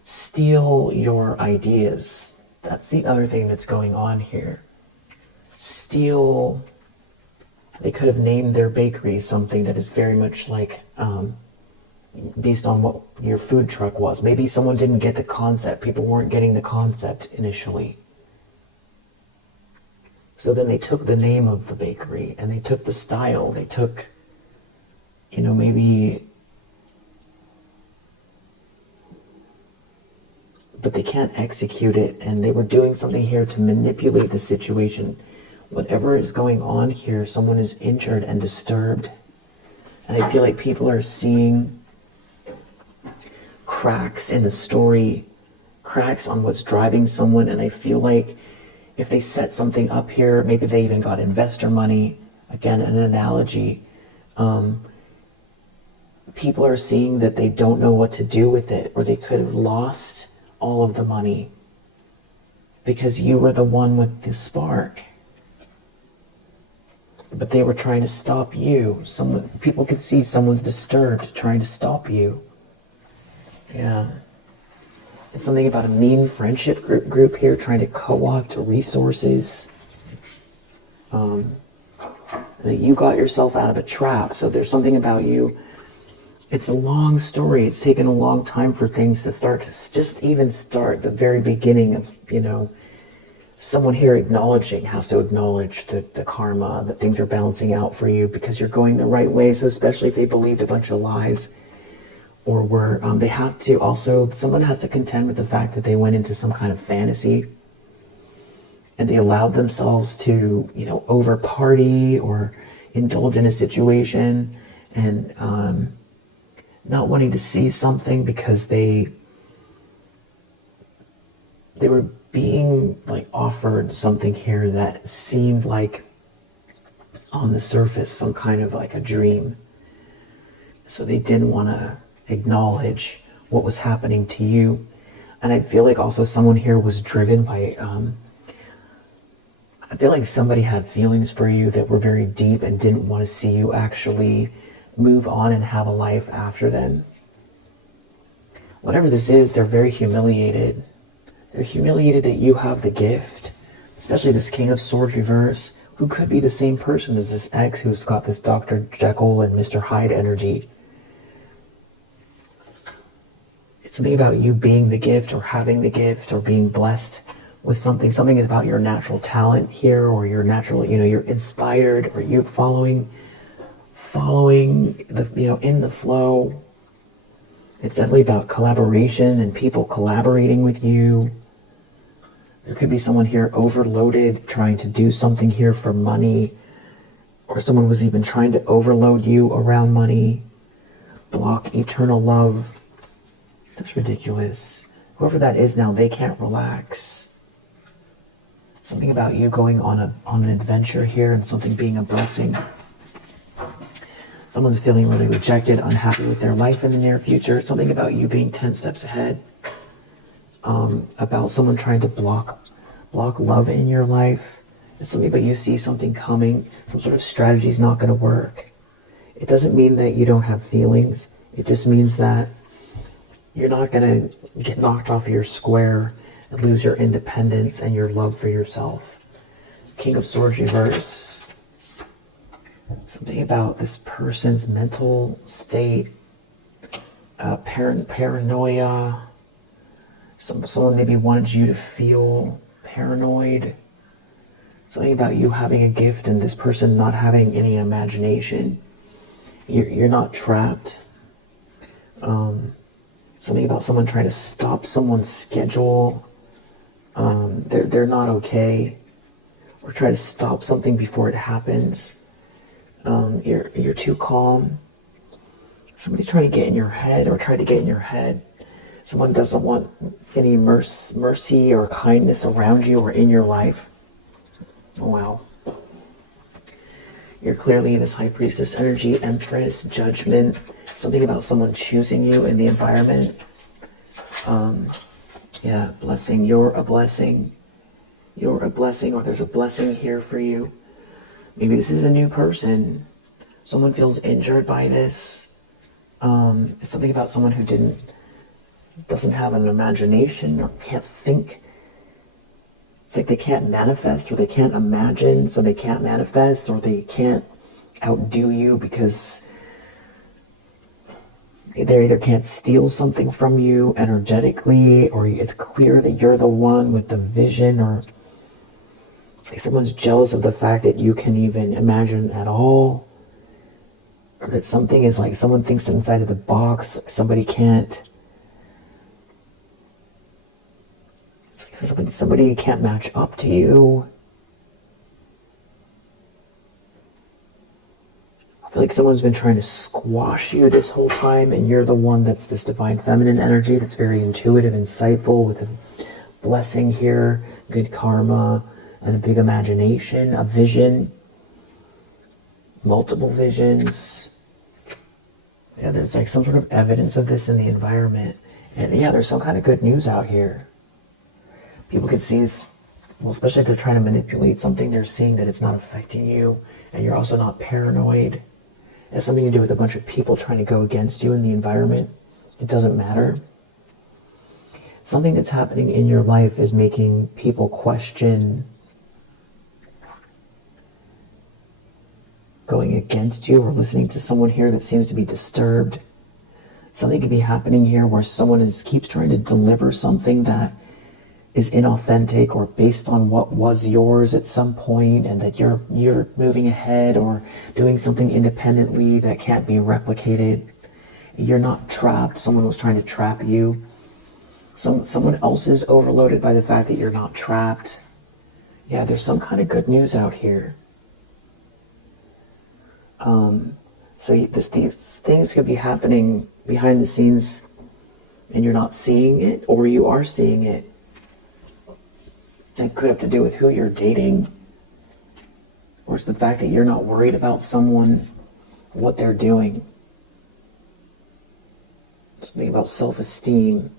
steal your ideas. That's the other thing that's going on here. Steal. They could have named their bakery something that is very much like, based on what your food truck was. Maybe someone didn't get the concept. People weren't getting the concept initially. So then they took the name of the bakery and they took the style. They took, maybe, but they can't execute it. And they were doing something here to manipulate the situation. Whatever is going on here, someone is injured and disturbed. And I feel like people are seeing cracks in the story, cracks on what's driving someone. And I feel like if they set something up here, maybe they even got investor money, again, an analogy, people are seeing that they don't know what to do with it, or they could have lost all of the money because you were the one with the spark. But they were trying to stop you. People could see someone's disturbed, trying to stop you. Yeah. It's something about a mean friendship group here, trying to co-opt resources. You got yourself out of a trap, so there's something about you. It's a long story. It's taken a long time for things to start, the very beginning of, someone here has to acknowledge the karma, that things are balancing out for you because you're going the right way. So especially if they believed a bunch of lies, or someone has to contend with the fact that they went into some kind of fantasy and they allowed themselves to, over party or indulge in a situation and not wanting to see something because they were being offered something here that seemed like on the surface some kind of like a dream. So they didn't want to acknowledge what was happening to you. And I feel like also someone here was driven by, I feel like somebody had feelings for you that were very deep and didn't want to see you actually move on and have a life after them. Whatever this is, they're very humiliated. They're humiliated that you have the gift, especially this King of Swords reverse, who could be the same person as this ex who's got this Dr. Jekyll and Mr. Hyde energy. It's something about you being the gift or having the gift or being blessed with something about your natural talent here, or your natural, you're inspired, or you following the, in the flow. It's definitely about collaboration and people collaborating with you. There could be someone here overloaded, trying to do something here for money, or someone was even trying to overload you around money, block eternal love. That's ridiculous. Whoever that is now, they can't relax. Something about you going on an adventure here and something being a blessing. Someone's feeling really rejected, unhappy with their life in the near future. Something about you being 10 steps ahead. About someone trying to block love in your life. It's something about you see something coming. Some sort of strategy is not going to work. It doesn't mean that you don't have feelings. It just means that you're not going to get knocked off your square and lose your independence and your love for yourself. King of Swords reverse. Something about this person's mental state, paranoia. Someone maybe wanted you to feel paranoid. Something about you having a gift and this person not having any imagination. You're not trapped. Something about someone trying to stop someone's schedule. They're not okay. Or try to stop something before it happens. You're too calm. Somebody's trying to get in your head or try to get in your head. Someone doesn't want any mercy or kindness around you or in your life. Oh, wow. You're clearly in this High Priestess energy, Empress, Judgment. Something about someone choosing you in the environment. Yeah, blessing. You're a blessing. You're a blessing, or there's a blessing here for you. Maybe this is a new person. Someone feels injured by this. It's something about someone who doesn't have an imagination or can't think. It's like they can't manifest or they can't imagine, so they can't manifest, or they can't outdo you because they either can't steal something from you energetically, or it's clear that you're the one with the vision, or it's like someone's jealous of the fact that you can even imagine at all, or that something is like someone thinks inside of the box, like somebody can't. It's like somebody can't match up to you. I feel like someone's been trying to squash you this whole time, and you're the one that's this divine feminine energy that's very intuitive, insightful, with a blessing here, good karma, and a big imagination, a vision, multiple visions. Yeah, there's like some sort of evidence of this in the environment. And yeah, there's some kind of good news out here. People can see this, well, especially if they're trying to manipulate something, they're seeing that it's not affecting you, and you're also not paranoid. It has something to do with a bunch of people trying to go against you in the environment. It doesn't matter. Something that's happening in your life is making people question going against you, or listening to someone here that seems to be disturbed. Something could be happening here where someone keeps trying to deliver something that is inauthentic or based on what was yours at some point, and that you're moving ahead or doing something independently that can't be replicated. You're not trapped. Someone was trying to trap you. Someone else is overloaded by the fact that you're not trapped. Yeah, there's some kind of good news out here. So these things could be happening behind the scenes and you're not seeing it, or you are seeing it. It could have to do with who you're dating, or it's the fact that you're not worried about someone, what they're doing. Something about self-esteem.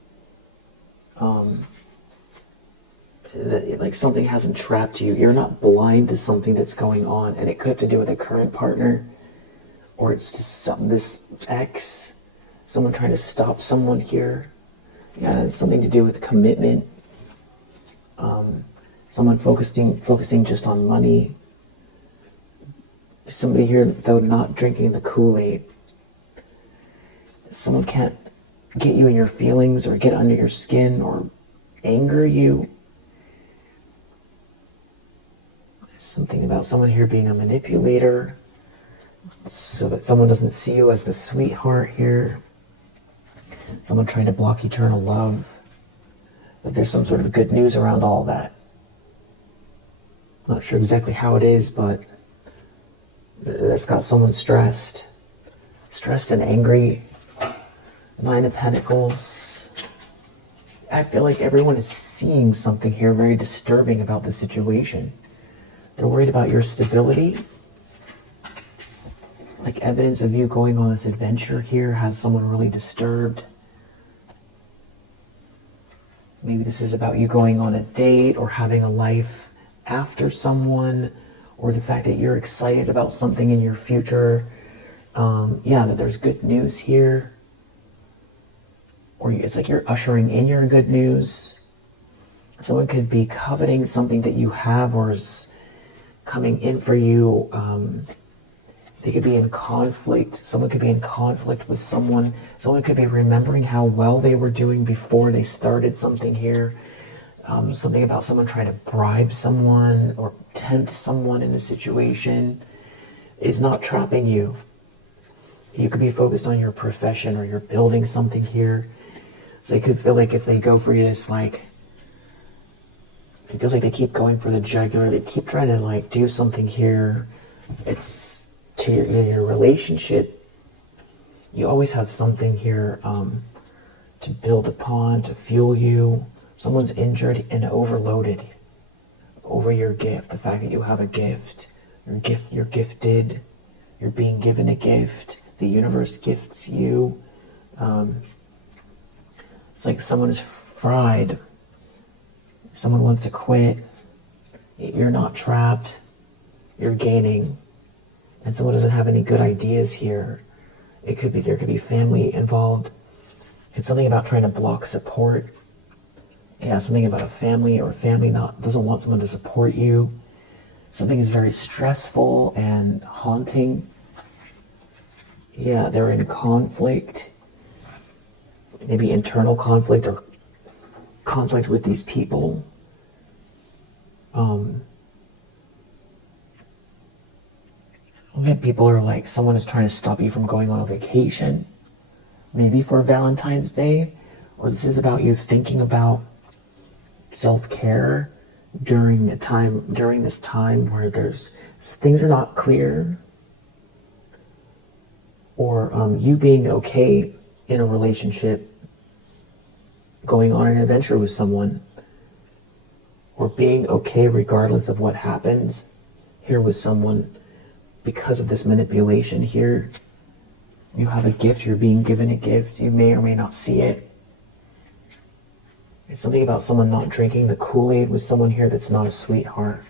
Like something hasn't trapped you. You're not blind to something that's going on, and it could have to do with a current partner, or it's just this ex, someone trying to stop someone here. Yeah, it's something to do with commitment. Someone focusing just on money. Somebody here, though, not drinking the Kool-Aid. Someone can't get you in your feelings or get under your skin or anger you. There's something about someone here being a manipulator, so that someone doesn't see you as the sweetheart here. someone trying to block eternal love. But there's some sort of good news around all that. Not sure exactly how it is, but that's got someone stressed. Stressed and angry. 9 of Pentacles. I feel like everyone is seeing something here very disturbing about the situation. They're worried about your stability. Like evidence of you going on this adventure here has someone really disturbed. Maybe this is about you going on a date or having a life after someone, or the fact that you're excited about something in your future. Yeah, that there's good news here. Or it's like you're ushering in your good news. Someone could be coveting something that you have or is coming in for you. They could be in conflict. Someone could be in conflict with someone. Someone could be remembering how well they were doing before they started something here. Something about someone trying to bribe someone or tempt someone in a situation is not trapping you. You could be focused on your profession or you're building something here. So it could feel like if they go for you, it's like, it feels like they keep going for the jugular. They keep trying to like do something here. It's to your relationship. You always have something here to build upon, to fuel you. Someone's injured and overloaded over your gift. The fact that you have a gift, you're gifted, you're being given a gift. The universe gifts you. It's like someone is fried. Someone wants to quit. You're not trapped. You're gaining. And someone doesn't have any good ideas here. There could be family involved. It's something about trying to block support. Yeah, something about a family or a family doesn't want someone to support you. Something is very stressful and haunting. Yeah, they're in conflict. Maybe internal conflict or conflict with these people. People are like, someone is trying to stop you from going on a vacation, maybe for Valentine's Day, or this is about you thinking about self-care during this time where things are not clear, or you being okay in a relationship, going on an adventure with someone, or being okay regardless of what happens here with someone. Because of this manipulation here, you have a gift, you're being given a gift, you may or may not see it. It's something about someone not drinking the Kool-Aid with someone here that's not a sweetheart,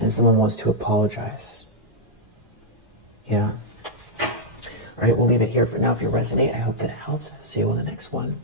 and someone wants to apologize. Yeah. All right, we'll leave it here for now. If you resonate, I hope that it helps. I'll see you on the next one.